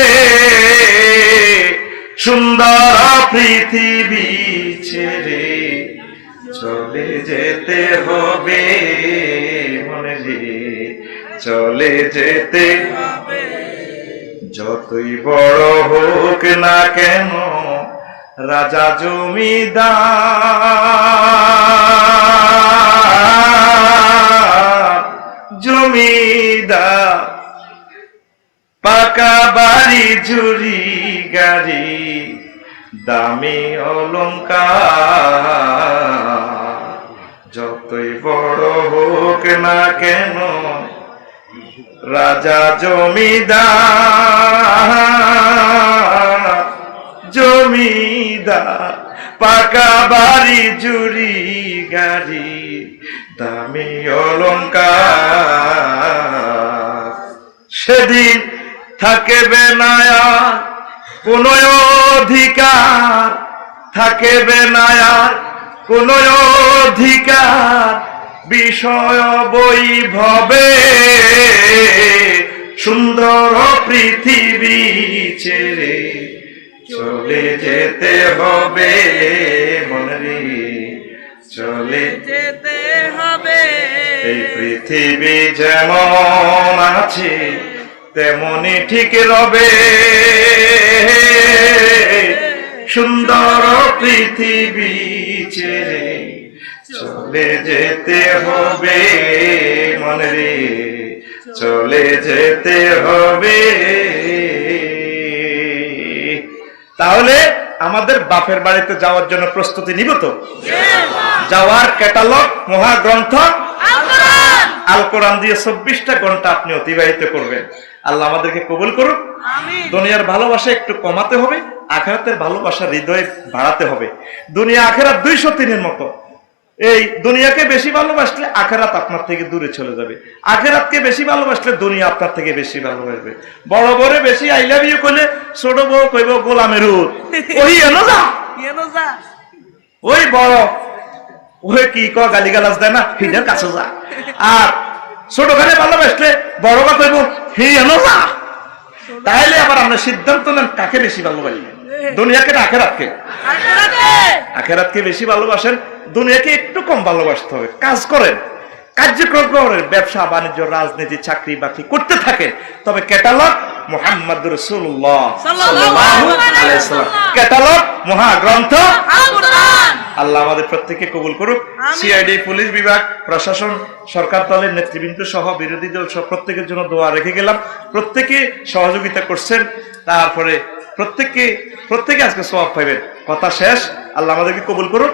সুন্দর পৃথিবী ছেড়ে চলে যেতে হবে মনে রে, চলে যেতে হবে। যতই বড় হোক না কেন রাজা জমিদার, জমিদার পাকা বাড়ি জুড়ি গাড়ি দামি অলংকার। যতই বড় হোক না কেন রাজা জমিদার, জমিদার পাকা বাড়ি জুড়ি গাড়ি দামি অলংকার। সেদিন থাকবে না আর কোন অধিকার, থাকবে না আর কোন অধিকার বিষয় বৈভবে সুন্দর পৃথিবী ছেড়ে চলে যেতে হবে মনে রে, চলে যেতে হবে। এই পৃথিবী যেমন আছে তেমনি ঠিক রবে, সুন্দর পৃথিবী ছেড়ে চলে যেতে হবে মনে রে, চলে যেতে হবে। তাহলে আমাদের বাপের বাড়িতে যাওয়ার জন্য প্রস্তুতি নিব তো? যাওয়ার ক্যাটালগ মহাগ্রন্থ আল কোরআন দিয়ে 24টা ঘন্টা আপনি অতিবাহিত করবেন। আল্লাহ আমাদেরকে কবুল করুন। দুনিয়ার ভালোবাসা একটু কমাতে হবে, আখিরাতের ভালোবাসা হৃদয়ে বাড়াতে হবে। দুনিয়া আখিরাত 203-এর মতো। এই দুনিয়াকে বেশি ভালোবাসলে আখিরাত আপনার থেকে দূরে চলে যাবে, আখিরাতকে বেশি ভালোবাসলে দুনিয়া আপনার থেকে বেশি ভালোবাসবে। বড় বড় বেশি আই লাভ ইউ কইলে ছোট বউ কইব গোলামের উট, ওই এনো যা ওই বড় ওই কি ক গালিগালাজ দেয় না হিদের কাছে যা। আর ছোট ঘরে ভালোবাসলে বড় বা কইব হি এনো যা। তাইলে আবার আমরা সিদ্ধান্ত নেন কাকে বেশি ভালোবাসবেন, দুনিয়াকে না আখিরাতকে? আখিরাতকে বেশি ভালোবাসেন, দুনিয়াকে একটু কম ভালোবাসতে হবে। কাজ করেন, কার্যক্রম করেন, ব্যবসা বাণিজ্য রাজনীতি চাকরি বাকরি করতে থাকেন, তবে ক্যাটালগ মুহাম্মদ রাসূলুল্লাহ সাল্লাল্লাহু আলাইহি ওয়াসাল্লাম, ক্যাটালগ মহাগ্রন্থ আল কোরআন। আল্লাহ আমাদের প্রত্যেককে কবুল করুক। সিআইডি, পুলিশ বিভাগ, প্রশাসন, সরকার দলের নেতৃবৃন্দ সহ বিরোধী দল সহ প্রত্যেকের জন্য দোয়া রেখে গেলাম। প্রত্যেকে সহযোগিতা করছেন, তারপরে প্রত্যেকে আজকে সওয়াব পাইবেন। কথা শেষ। আল্লাহ আমাদেরকে কবুল করুন।